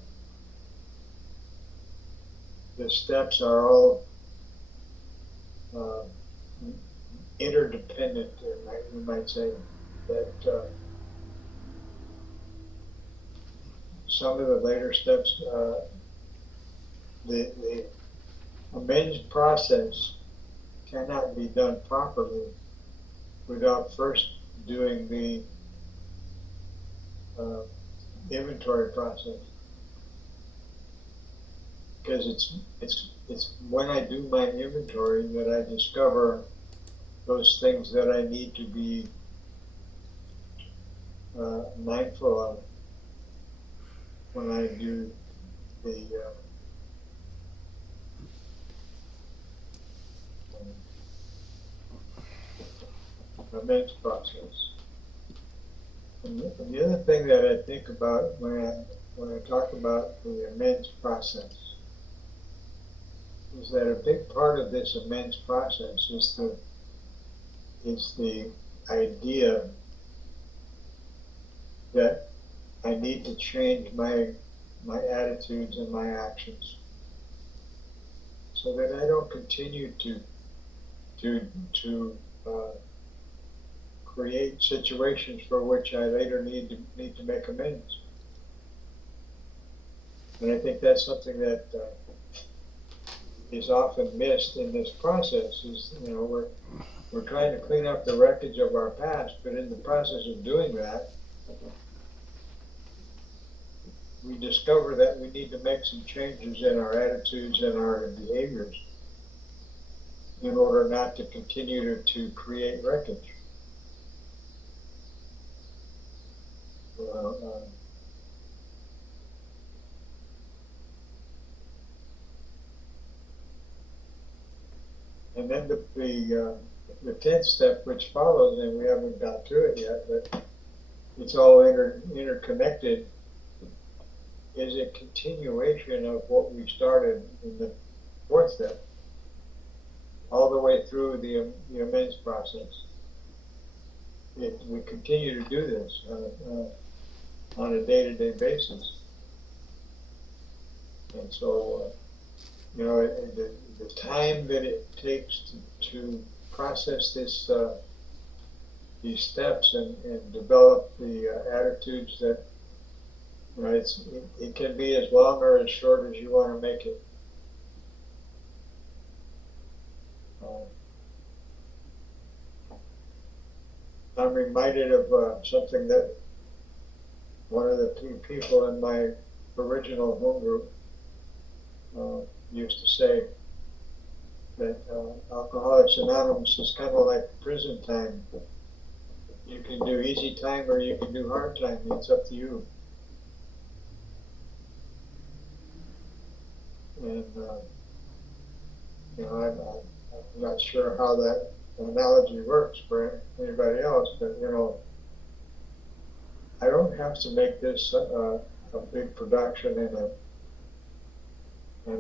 the steps are all interdependent, you might say. That some of the later steps, the amends process cannot be done properly without first doing the inventory process. Because it's when I do my inventory that I discover those things that I need to be mindful of when I do the amends process. And the other thing that I think about when I talk about the amends process is that a big part of this amends process is the idea that I need to change my attitudes and my actions so that I don't continue to create situations for which I later need to make amends. And I think that's something that is often missed in this process. Is, you know, we're trying to clean up the wreckage of our past, but in the process of doing that, we discover that we need to make some changes in our attitudes and our behaviors in order not to continue to create wreckage. And then the 10th step, which follows, and we haven't got to it yet, but it's all interconnected, is a continuation of what we started in the 4th step, all the way through the amends process. We continue to do this on a day-to-day basis. And so, the time that it takes to process these steps and develop the attitudes that, it can be as long or as short as you want to make it. I'm reminded of something that one of the two people in my original home group used to say, that Alcoholics Anonymous is kind of like prison time. You can do easy time or you can do hard time. It's up to you. And I'm not sure how that analogy works for anybody else, but I don't have to make this a big production and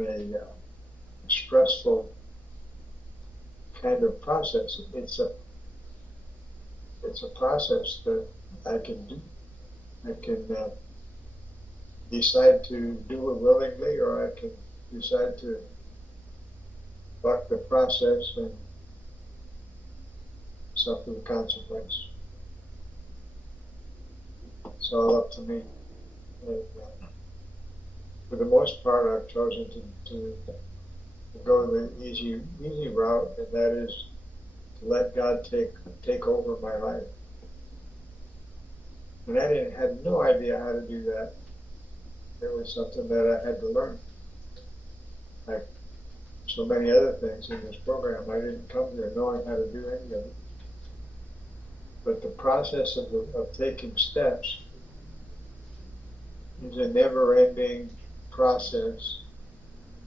a stressful kind of process. It's a process that I can do. I can decide to do it willingly, or I can decide to buck the process and suffer the consequence. It's all up to me. And, for the most part, I've chosen to go the easy route, and that is to let God take over my life. And I had no idea how to do that. It was something that I had to learn. Like so many other things in this program, I didn't come here knowing how to do any of it. But the process of taking steps is a never-ending process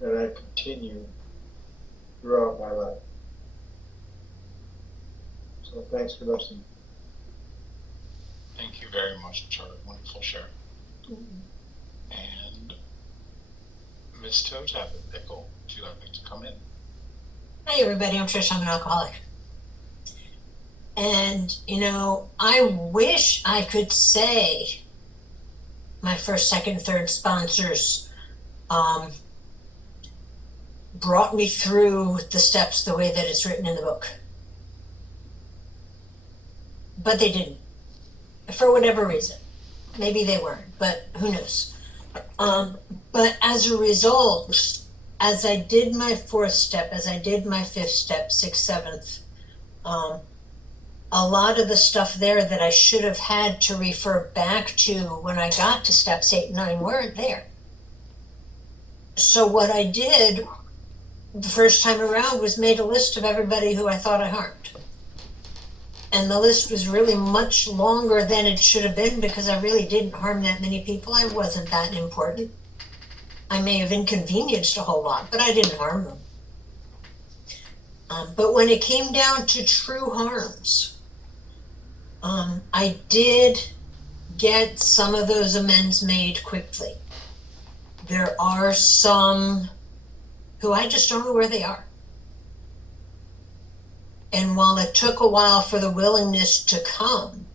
that I continue throughout my life. So thanks for listening. Thank you very much, Charlie. Wonderful share. And Ms. Toe Tappet Pickle, would you like to come in? Hi everybody, I'm Trish, I'm an alcoholic. And, I wish I could say my first, second, third sponsors brought me through the steps the way that it's written in the book. But they didn't, for whatever reason. Maybe they weren't, but who knows. But as a result, as I did my 4th step, as I did my 5th step, 6th, 7th, a lot of the stuff there that I should have had to refer back to when I got to steps 8 and 9 weren't there. So what I did the first time around was made a list of everybody who I thought I harmed. And the list was really much longer than it should have been because I really didn't harm that many people. I wasn't that important. I may have inconvenienced a whole lot, but I didn't harm them. But when it came down to true harms, I did get some of those amends made quickly. There are some who I just don't know where they are. And while it took a while for the willingness to come,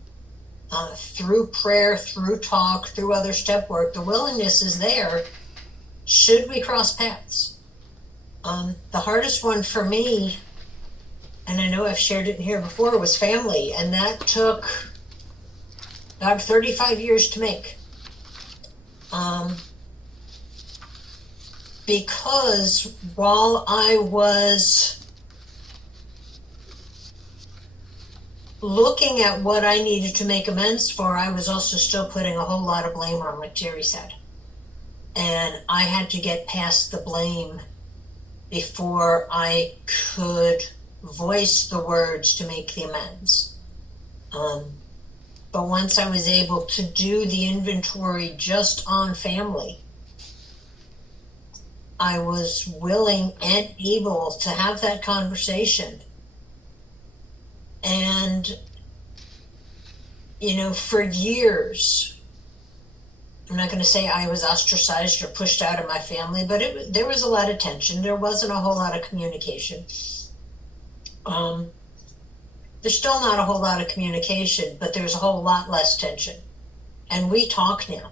through prayer, through talk, through other step work, the willingness is there should we cross paths. The hardest one for me, and I know I've shared it in here before, was family, and that took about 35 years to make. Because while I was looking at what I needed to make amends for, I was also still putting a whole lot of blame on, like Jerry said. And I had to get past the blame before I could voice the words to make the amends. But once I was able to do the inventory just on family, I was willing and able to have that conversation. And, you know, for years, I'm not going to say I was ostracized or pushed out of my family, but there was a lot of tension. There wasn't a whole lot of communication. There's still not a whole lot of communication, but there's a whole lot less tension. And we talk now.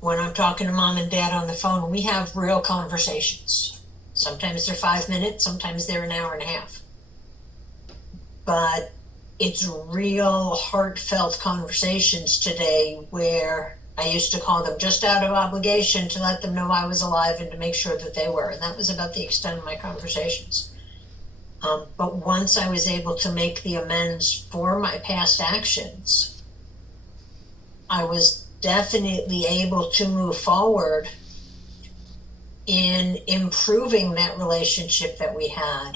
When I'm talking to mom and dad on the phone, we have real conversations. Sometimes they're 5 minutes, sometimes they're an hour and a half. But it's real heartfelt conversations today, where I used to call them just out of obligation to let them know I was alive and to make sure that they were. And that was about the extent of my conversations. But once I was able to make the amends for my past actions, I was definitely able to move forward in improving that relationship that we had,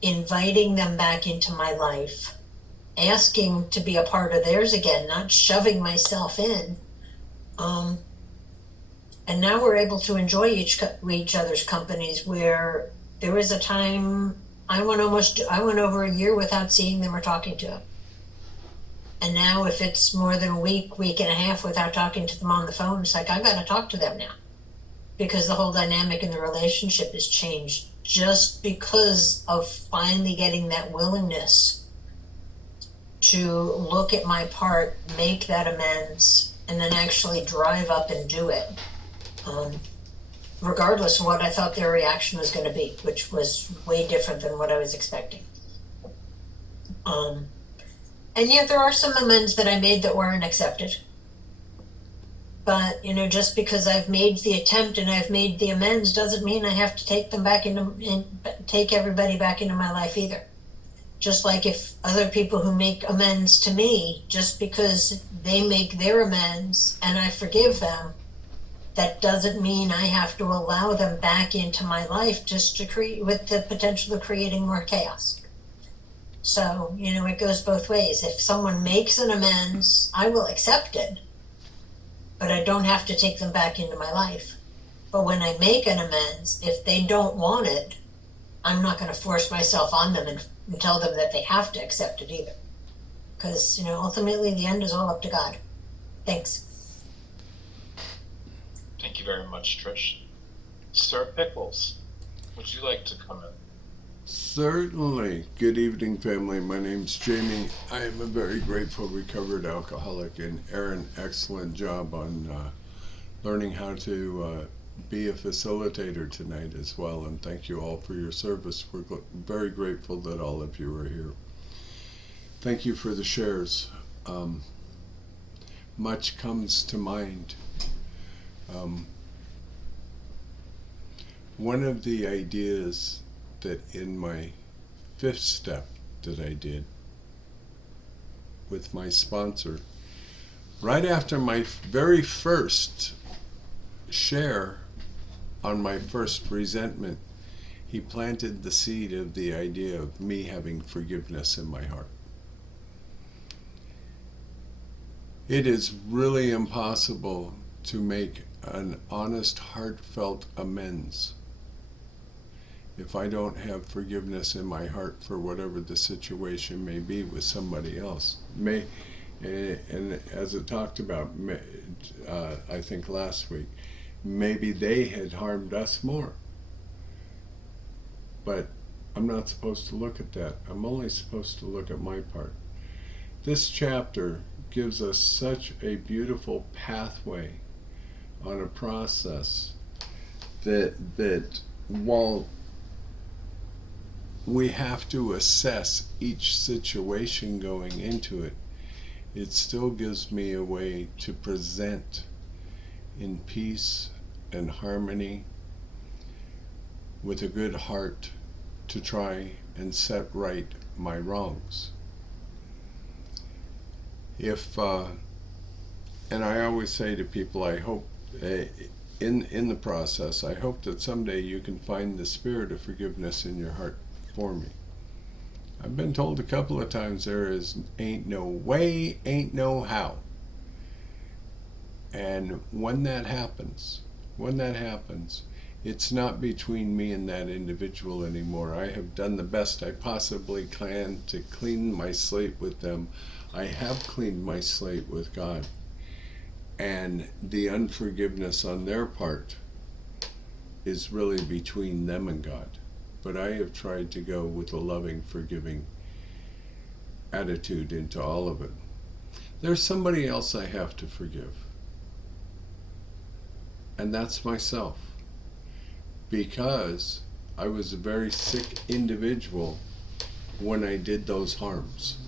inviting them back into my life, asking to be a part of theirs again, not shoving myself in. And now we're able to enjoy each other's companies, where there was a time I went over a year without seeing them or talking to them. And now if it's more than a week and a half without talking to them on the phone, it's like, I got to talk to them now, because the whole dynamic in the relationship has changed, just because of finally getting that willingness to look at my part, make that amends, and then actually drive up and do it. Regardless of what I thought their reaction was going to be, which was way different than what I was expecting. And yet there are some amends that I made that weren't accepted. But, you know, just because I've made the attempt and I've made the amends doesn't mean I have to take them back take everybody back into my life either. Just like if other people who make amends to me, just because they make their amends and I forgive them, that doesn't mean I have to allow them back into my life just to create, with the potential of creating more chaos. So, you know, it goes both ways. If someone makes an amends, I will accept it, but I don't have to take them back into my life. But when I make an amends, if they don't want it, I'm not going to force myself on them and tell them that they have to accept it either. Because, you know, ultimately the end is all up to God. Thanks. Thank you very much, Trish. Sir Pickles, would you like to come in? Certainly. Good evening, family. My name's Jamie. I am a very grateful recovered alcoholic, and Aaron, excellent job on learning how to be a facilitator tonight as well, and thank you all for your service. We're very grateful that all of you are here. Thank you for the shares. Much comes to mind. One of the ideas that in my 5th step that I did with my sponsor, right after my very first share on my first resentment, he planted the seed of the idea of me having forgiveness in my heart. It is really impossible to make an honest, heartfelt amends if I don't have forgiveness in my heart for whatever the situation may be with somebody else. And as it talked about, I think last week, maybe they had harmed us more. But I'm not supposed to look at that. I'm only supposed to look at my part. This chapter gives us such a beautiful pathway on a process that while we have to assess each situation going into it, it still gives me a way to present in peace and harmony with a good heart to try and set right my wrongs. And I always say to people, I hope in the process, I hope that someday you can find the spirit of forgiveness in your heart for me. I've been told a couple of times ain't no way, ain't no how. And when that happens, when that happens, it's not between me and that individual anymore. I have done the best I possibly can to clean my slate with them. I have cleaned my slate with God. And the unforgiveness on their part is really between them and God. But I have tried to go with a loving, forgiving attitude into all of it. There's somebody else I have to forgive. And that's myself. Because I was a very sick individual when I did those harms.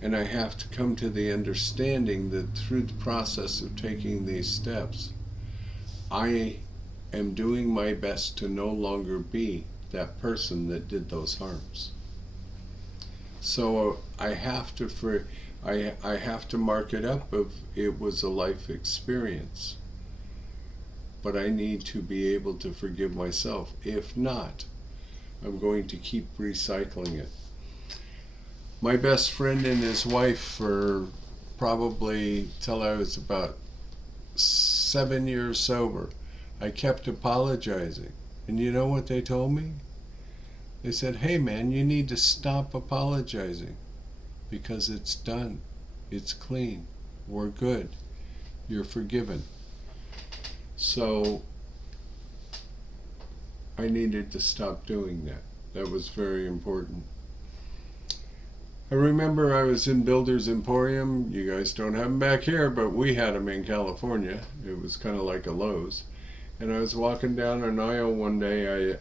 And I have to come to the understanding that through the process of taking these steps, I am doing my best to no longer be that person that did those harms. So I have to mark it up of it was a life experience. But I need to be able to forgive myself. If not, I'm going to keep recycling it. My best friend and his wife for probably till I was about 7 years sober, I kept apologizing. And you know what they told me? They said, hey man, you need to stop apologizing because it's done. It's clean. We're good. You're forgiven. So I needed to stop doing that. That was very important. I remember I was in Builder's Emporium. You guys don't have them back here, but we had them in California. It was kind of like a Lowe's. And I was walking down an aisle one day.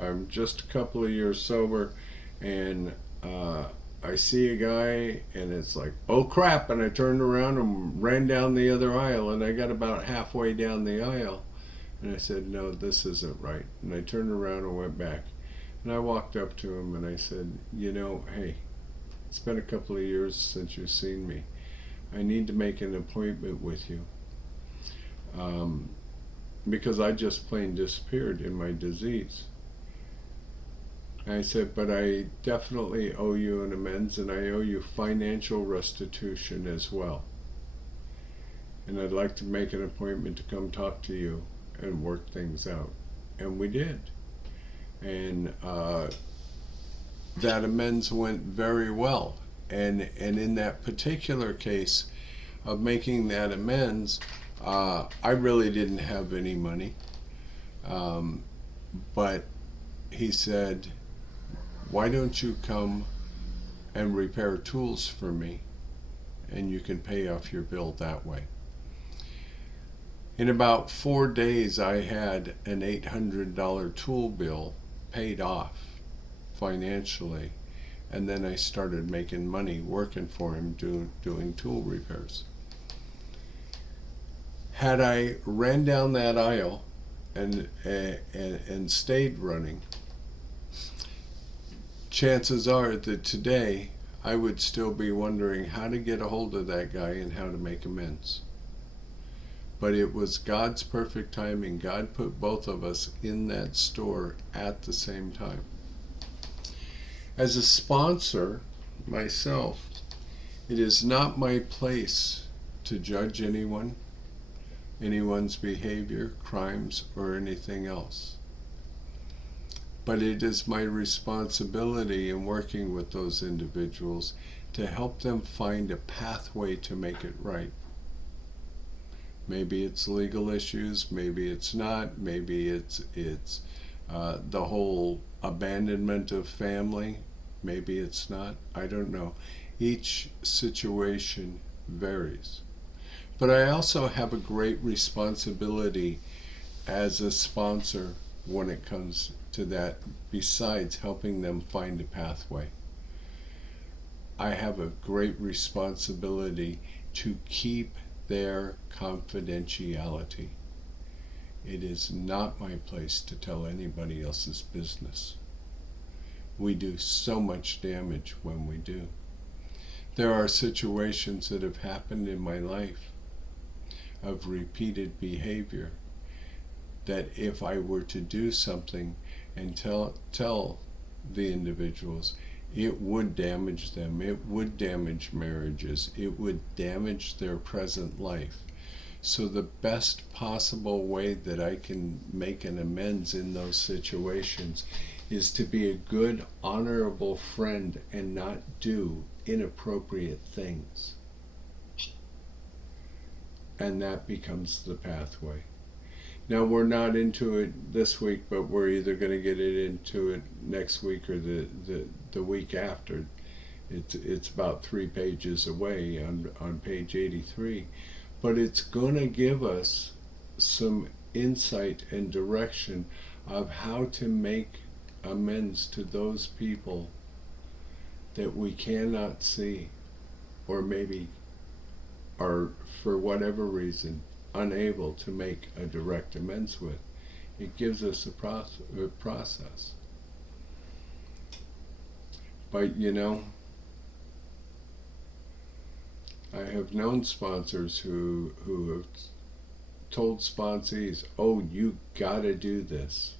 I'm just a couple of years sober, and I see a guy, and it's like, oh crap, and I turned around and ran down the other aisle, and I got about halfway down the aisle, and I said, no, this isn't right. And I turned around and went back. And I walked up to him, and I said, you know, hey, it's been a couple of years since you've seen me. I need to make an appointment with you. Because I just plain disappeared in my disease. And I said, but I definitely owe you an amends, and I owe you financial restitution as well. And I'd like to make an appointment to come talk to you and work things out. And we did. And that amends went very well. And in that particular case of making that amends, I really didn't have any money. But he said, why don't you come and repair tools for me, and you can pay off your bill that way. In about 4 days, I had an $800 tool bill paid off financially, and then I started making money working for him doing tool repairs. Had I ran down that aisle and stayed running, chances are that today I would still be wondering how to get a hold of that guy and how to make amends. But it was God's perfect timing. God put both of us in that store at the same time. As a sponsor myself, it is not my place to judge anyone's behavior, crimes, or anything else. But it is my responsibility in working with those individuals to help them find a pathway to make it right. Maybe it's legal issues, maybe it's not, maybe it's the whole abandonment of family, maybe it's not, I don't know. Each situation varies. But I also have a great responsibility as a sponsor when it comes to that, besides helping them find a pathway. I have a great responsibility to keep their confidentiality. It is not my place to tell anybody else's business. We do so much damage when we do. There are situations that have happened in my life of repeated behavior that if I were to do something and tell the individuals, it would damage them, it would damage marriages, it would damage their present life. So the best possible way that I can make an amends in those situations is to be a good, honorable friend and not do inappropriate things. And that becomes the pathway. Now, we're not into it this week, but we're either going to get into it next week or the week after. It's about 3 pages away on page 83. But it's going to give us some insight and direction of how to make amends to those people that we cannot see, or maybe are, for whatever reason, unable to make a direct amends with. It gives us a process. But you know, I have known sponsors who have told sponsees, oh, you gotta do this.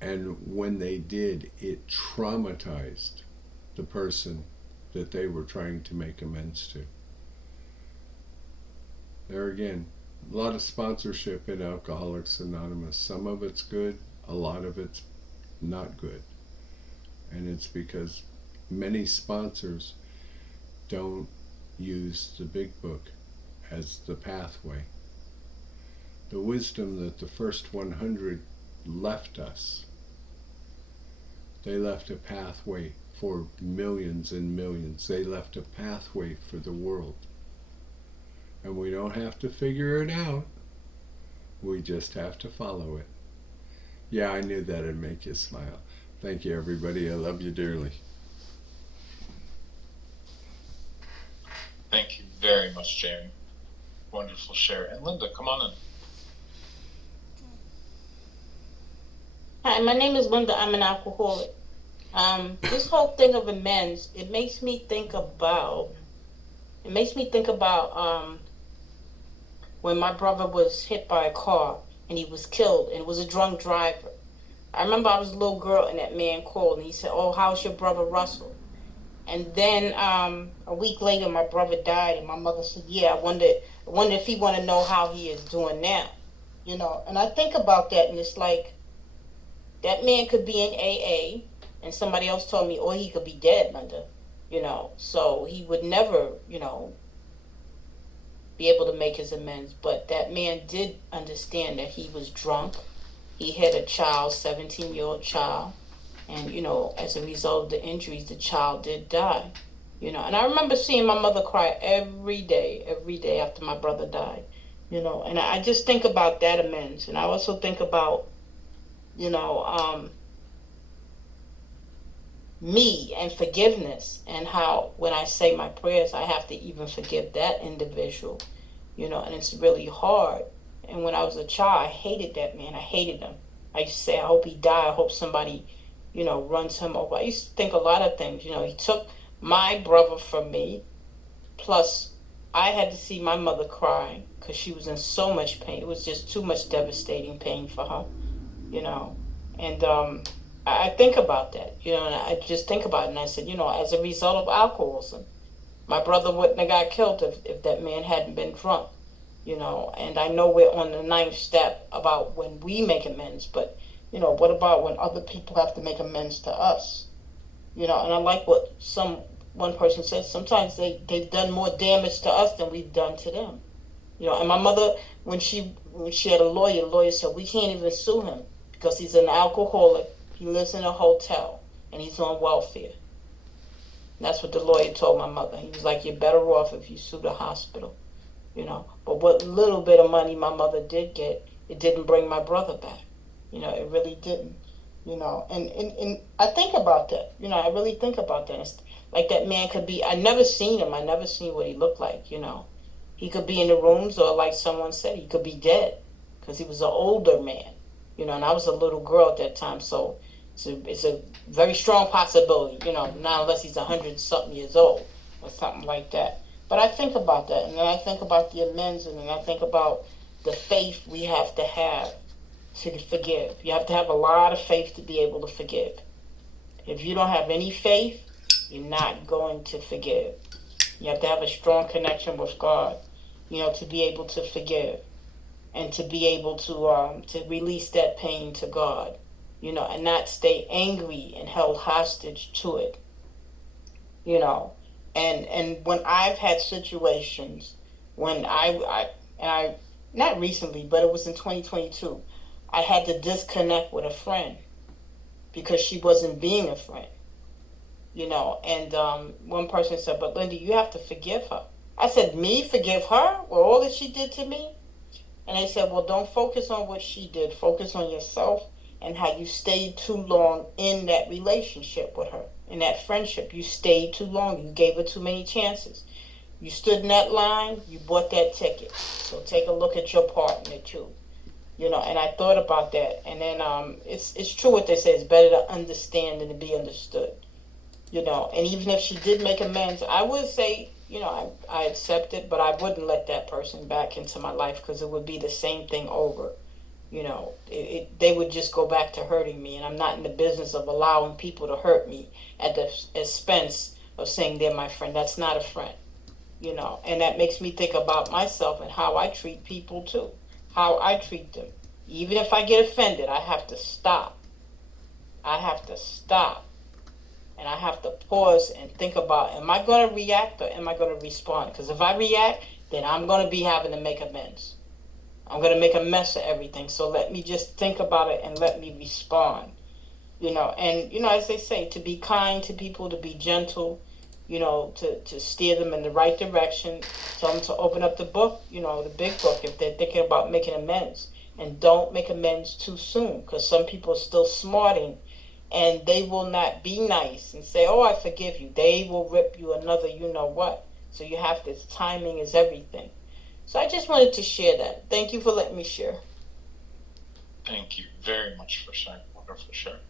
And when they did, it traumatized the person that they were trying to make amends to. There again, a lot of sponsorship in Alcoholics Anonymous. Some of it's good, a lot of it's not good. And it's because many sponsors don't use the big book as the pathway. The wisdom that the first 100 left us, they left a pathway for millions and millions. They left a pathway for the world. And we don't have to figure it out. We just have to follow it. Yeah, I knew that'd make you smile. Thank you, everybody. I love you dearly. Thank you very much, Jamie. Wonderful share. And Linda, come on in. Hi, my name is Linda. I'm an alcoholic. This whole thing of amends, it makes me think about when my brother was hit by a car and he was killed, and it was a drunk driver. I remember I was a little girl and that man called and he said, oh, how's your brother Russell? And then a week later my brother died, and my mother said, yeah, I wonder if he want to know how he is doing now. You know, and I think about that, and it's like, that man could be in AA, and somebody else told me, or he could be dead, Linda. You know, so he would never, you know, be able to make his amends. But that man did understand that he was drunk. He had a child, 17-year-old child. And, you know, as a result of the injuries, the child did die. You know, and I remember seeing my mother cry every day after my brother died. You know, and I just think about that amends. And I also think about, you know, me and forgiveness, and how when I say my prayers, I have to even forgive that individual, you know, and it's really hard. And when I was a child, I hated that man. I hated him. I used to say, I hope he died. I hope somebody, you know, runs him over. I used to think a lot of things. You know, he took my brother from me, plus I had to see my mother cry because she was in so much pain. It was just too much devastating pain for her, you know. And I think about that, you know, and I just think about it, and I said, you know, as a result of alcoholism, my brother wouldn't have got killed if that man hadn't been drunk, you know. And I know we're on the 9th step about when we make amends, but, you know, what about when other people have to make amends to us? You know, and I like what one person said, sometimes they've done more damage to us than we've done to them. You know, and my mother, when she had a lawyer, the lawyer said, we can't even sue him because he's an alcoholic. He lives in a hotel, and he's on welfare. And that's what the lawyer told my mother. He was like, you're better off if you sue the hospital, you know. But what little bit of money my mother did get, it didn't bring my brother back. You know, it really didn't, you know. And I think about that. You know, I really think about that. It's like that man could be, I never seen him. I never seen what he looked like, you know. He could be in the rooms, or like someone said, he could be dead because he was an older man, you know, and I was a little girl at that time, so it's a very strong possibility, you know, not unless he's 100-something years old or something like that. But I think about that, and then I think about the amends, and then I think about the faith we have to forgive. You have to have a lot of faith to be able to forgive. If you don't have any faith, you're not going to forgive. You have to have a strong connection with God. to be able to forgive and to be able to release that pain to God, and not stay angry and held hostage to it, and when I've had situations when I not recently, but it was in 2022, I had to disconnect with a friend because she wasn't being a friend, and one person said, but Linda, you have to forgive her. I said, me forgive her for all that she did to me? And they said, well, don't focus on what she did. Focus on yourself and how you stayed too long in that relationship with her, in that friendship. You stayed too long. You gave her too many chances. You stood in that line. You bought that ticket. So take a look at your part in it too. And I thought about that. And then it's true what they say. It's better to understand than to be understood. And even if she did make amends, I would say, I accept it, but I wouldn't let that person back into my life because it would be the same thing over. They would just go back to hurting me, and I'm not in the business of allowing people to hurt me at the expense of saying they're my friend. That's not a friend, and that makes me think about myself and how I treat people too, how I treat them. Even if I get offended, I have to stop. And I have to pause and think about, am I going to react or am I going to respond? Because if I react, then I'm going to be having to make amends. I'm going to make a mess of everything. So let me just think about it and let me respond. And, as they say, to be kind to people, to be gentle, to steer them in the right direction. Tell them to open up the book, the big book, if they're thinking about making amends. And don't make amends too soon, because some people are still smarting. And they will not be nice and say, oh, I forgive you. They will rip you another what. So you have to, timing is everything. So I just wanted to share that. Thank you for letting me share. Thank you very much for sharing. Wonderful share.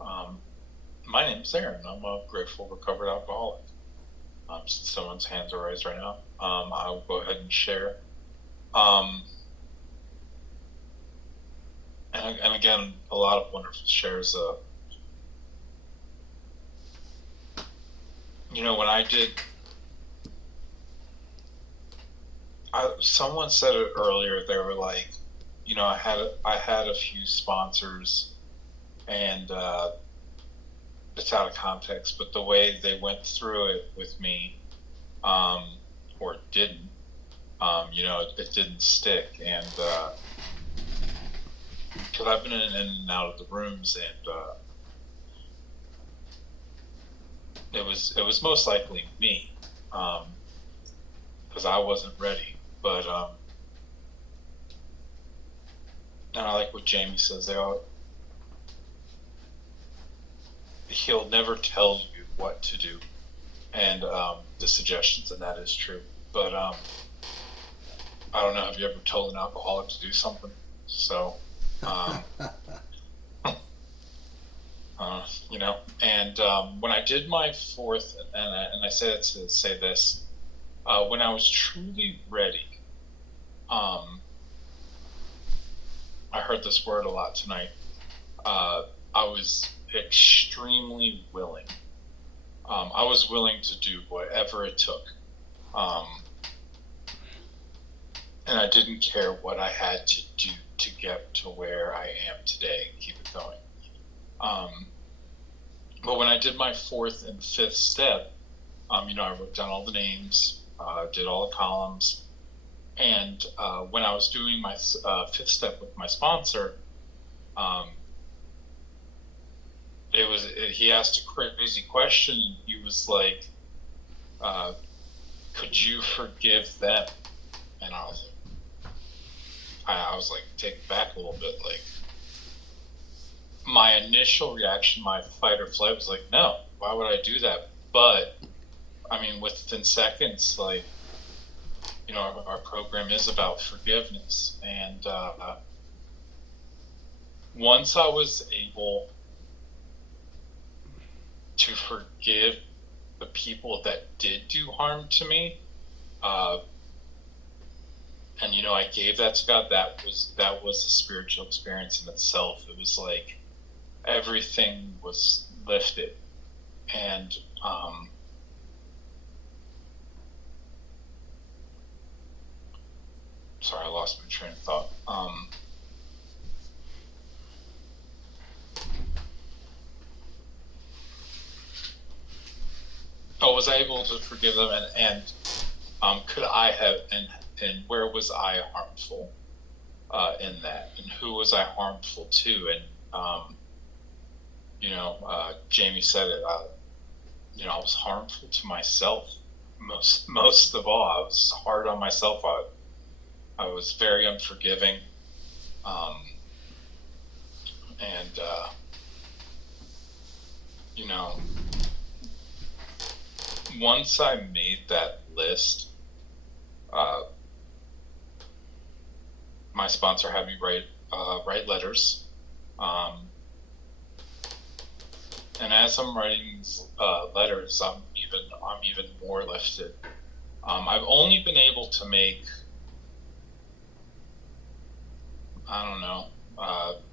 My name's Aaron. I'm a grateful recovered alcoholic. Since someone's hands are raised right now, I'll go ahead and share. And again, a lot of wonderful shares. When I did, someone said it earlier. They were like, I had a few sponsors, and it's out of context, but the way they went through it with me, or didn't, it didn't stick, and. Because I've been in and out of the rooms, and it was most likely me, because I wasn't ready. But and I like what Jamie says. He'll never tell you what to do, and the suggestions, and that is true. But I don't know. Have you ever told an alcoholic to do something? So. And when I did my fourth, and I said to say this, when I was truly ready, I heard this word a lot tonight. I was extremely willing. I was willing to do whatever it took. And I didn't care what I had to do to get to where I am today and keep it going. But when I did my fourth and fifth step, I wrote down all the names, did all the columns, and when I was doing my fifth step with my sponsor, he asked a crazy question. He was like, could you forgive them? And I was like taken back a little bit. Like, my initial reaction, my fight or flight, was like, no, why would I do that? But within seconds, like, our program is about forgiveness, and once I was able to forgive the people that did do harm to me, and I gave that to God. That was a spiritual experience in itself. It was like everything was lifted, and lost my train of thought. Was I able to forgive them, and could I have, and where was I harmful in that, and who was I harmful to? And Jamie said it. I was harmful to myself most of all. I was hard on myself. I was very unforgiving, and once I made that list, my sponsor had me write letters, and as I'm writing letters, I'm even more lifted. I've only been able to make, I don't know,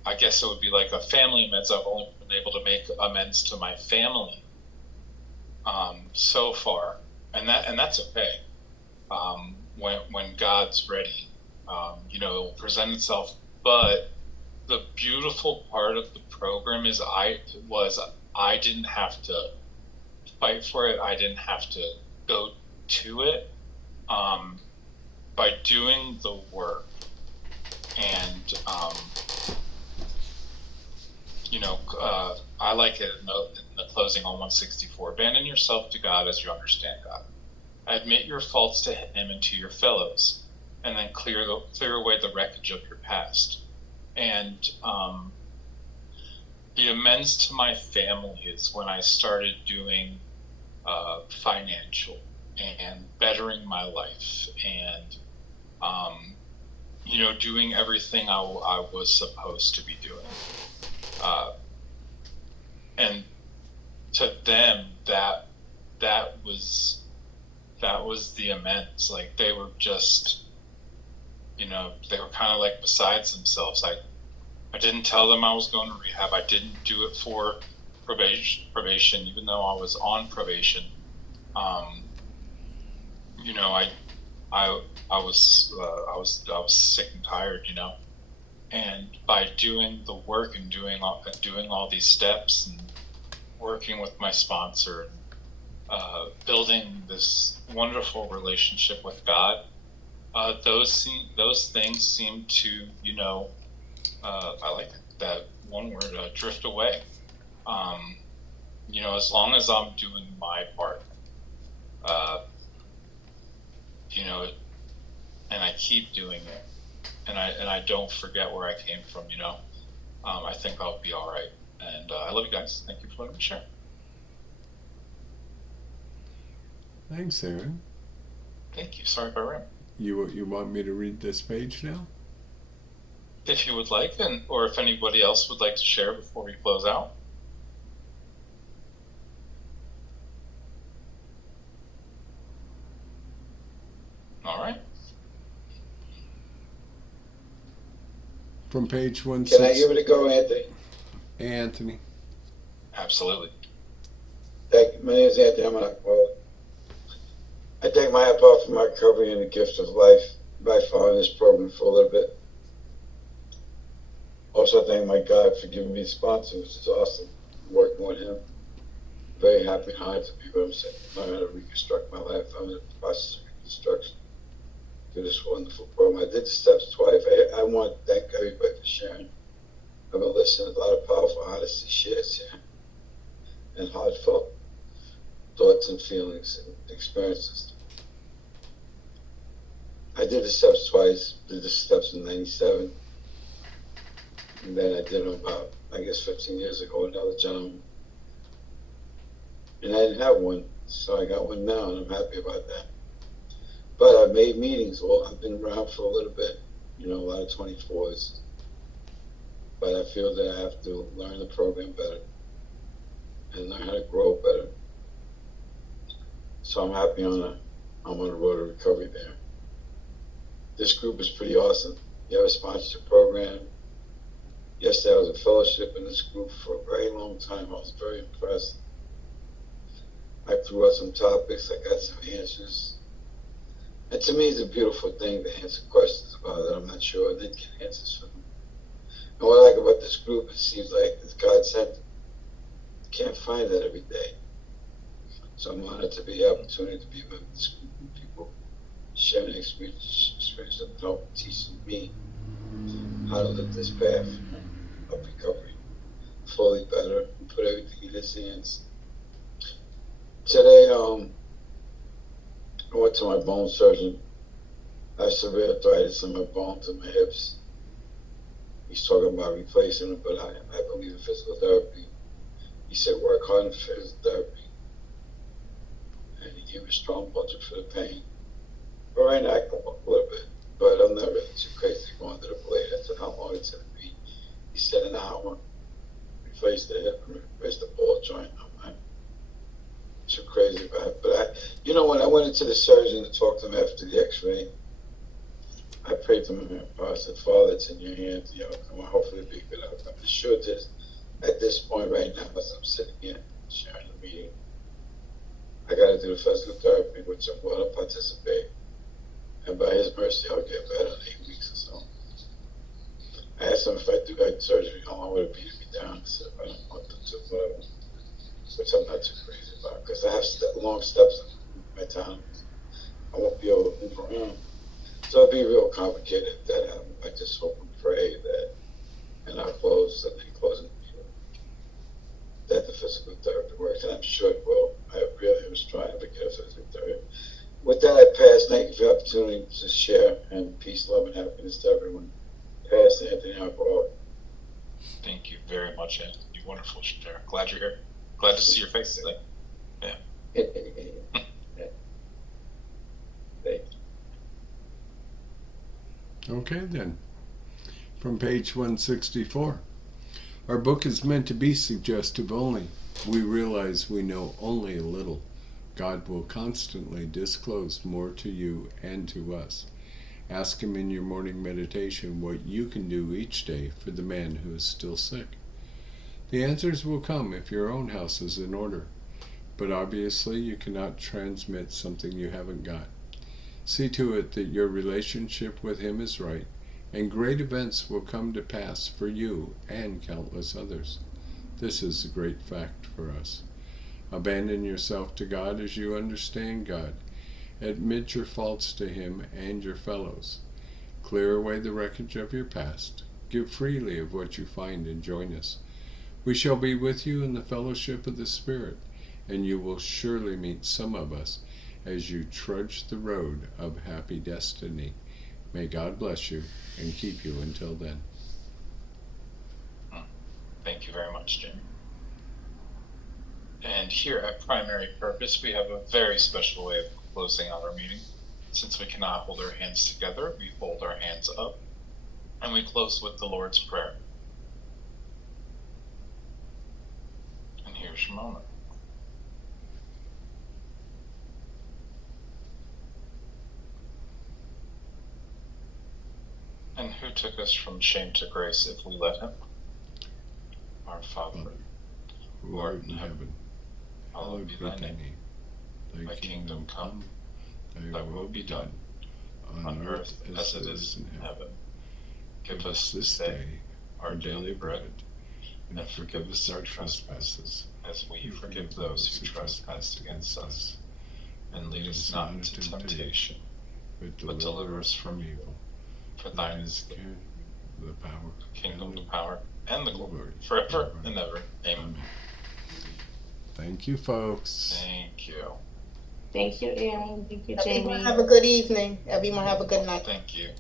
I guess it would be like a family amends. I've only been able to make amends to my family so far, and that's okay. When God's ready, it will present itself. But the beautiful part of the program is I didn't have to fight for it. I didn't have to go to it. By doing the work, and I like it in the closing on 164. Abandon yourself to God as you understand God. Admit your faults to Him and to your fellows, and then clear away the wreckage of your past. And the amends to my family is when I started doing financial and bettering my life, and doing everything I was supposed to be doing. And to them, that was the amends. Like, they were just, they were kind of like besides themselves. I didn't tell them I was going to rehab. I didn't do it for probation, even though I was on probation. I was sick and tired, and by doing the work and doing all these steps and working with my sponsor, building this wonderful relationship with God, those things seem to, I like that one word, drift away. As long as I'm doing my part, and I keep doing it, and I don't forget where I came from, I think I'll be all right. And I love you guys. Thank you for letting me share. Thanks, Aaron. Thank you. Sorry if I ran. You want me to read this page now? If you would like, or if anybody else would like to share before we close out. All right. From page 1. Can I give it a go, Anthony? Anthony. Absolutely. Thank you. My name is Anthony. I'm an alcoholic. I take my hat off for my recovery and the gift of life by following this program for a little bit. Also, thank my God for giving me a sponsor, which is awesome. Working with him. Very happy and honored to be with him. Saying, learn how to reconstruct my life. I'm in the process of reconstruction through this wonderful program. I did the steps twice. I want to thank everybody for sharing. I've been listening to a lot of powerful honesty shares here and heartfelt thoughts and feelings and experiences. I did the steps twice. Did the steps in 97. And then I did them about, 15 years ago, another gentleman. And I didn't have one, so I got one now, and I'm happy about that. But I've made meetings. Well, I've been around for a little bit, a lot of 24s. But I feel that I have to learn the program better and learn how to grow better. So I'm happy I'm on the road to recovery there. This group is pretty awesome. You have a sponsorship program. Yesterday I was in fellowship in this group for a very long time. I was very impressed. I threw out some topics. I got some answers. And to me, it's a beautiful thing to answer questions about that I'm not sure, and then get answers from them. And what I like about this group, it seems like it's God sent. You can't find that every day. So I'm honored to be the opportunity to be a member of this group of people, sharing experience of help, teaching me how to live this path of recovery fully better and put everything in his hands. Today, I went to my bone surgeon. I have severe arthritis in my bones and my hips. He's talking about replacing them, but I believe in physical therapy. He said work hard in physical therapy. And he gave me a strong budget for the pain. But right now I can walk a little bit, but I'm not really too crazy going to the blade. I said how long it's going to be. He said an hour. Replace the hip, replace the ball joint. I'm not too crazy about it. But when I went into the surgeon to talk to him after the x-ray, I prayed to him. I said, Father, it's in your hands. Come on, hopefully it'll be a good outcome. The truth is, at this point right now, as I'm sitting here sharing the meeting, I got to do the physical therapy, which I'm going to participate. And by his mercy, I'll get better in 8 weeks or so. I asked him if I do like surgery, how long would it be to be down? He said, I don't want to do whatever, which I'm not too crazy about, because I have long steps in my town. I won't be able to move around. So it'll be real complicated if that happens. I just hope and pray that, and I'll close, and then closing that the physical therapy works, and I'm sure it will. I really was trying to get a physical therapy. With that, I pass. Thank you for the opportunity to share, and peace, love, and happiness to everyone. Pass to Anthony Alcoholic. Thank you very much, Anthony. Wonderful share. Glad you're here. Glad to see your face today. Yeah. Thank you. Okay, then. From page 164. Our book is meant to be suggestive only. We realize we know only a little. God will constantly disclose more to you and to us. Ask Him in your morning meditation what you can do each day for the man who is still sick. The answers will come if your own house is in order, but obviously you cannot transmit something you haven't got. See to it that your relationship with Him is right, and great events will come to pass for you and countless others. This is a great fact for us. Abandon yourself to God as you understand God. Admit your faults to Him and your fellows. Clear away the wreckage of your past. Give freely of what you find and join us. We shall be with you in the fellowship of the Spirit, and you will surely meet some of us as you trudge the road of happy destiny. May God bless you and keep you until then. Thank you very much, Jim. And here at Primary Purpose, we have a very special way of closing out our meeting. Since we cannot hold our hands together, we hold our hands up, and we close with the Lord's Prayer. And here's your moment. And who took us from shame to grace if we let Him? Our Father, who art in heaven, hallowed be thy name. Thy kingdom come, thy will be done, on earth as it is in heaven. Give us this day our daily bread, and forgive us our trespasses, as we forgive those who trespass against us. And lead us not into temptation, but deliver us from evil. For thine is the power, kingdom, the power, and the glory, forever and ever. Amen. Thank you, folks. Thank you. Thank you, Aaron. Thank you, Jamie. Everyone have a good evening. Everyone have a good night. Thank you.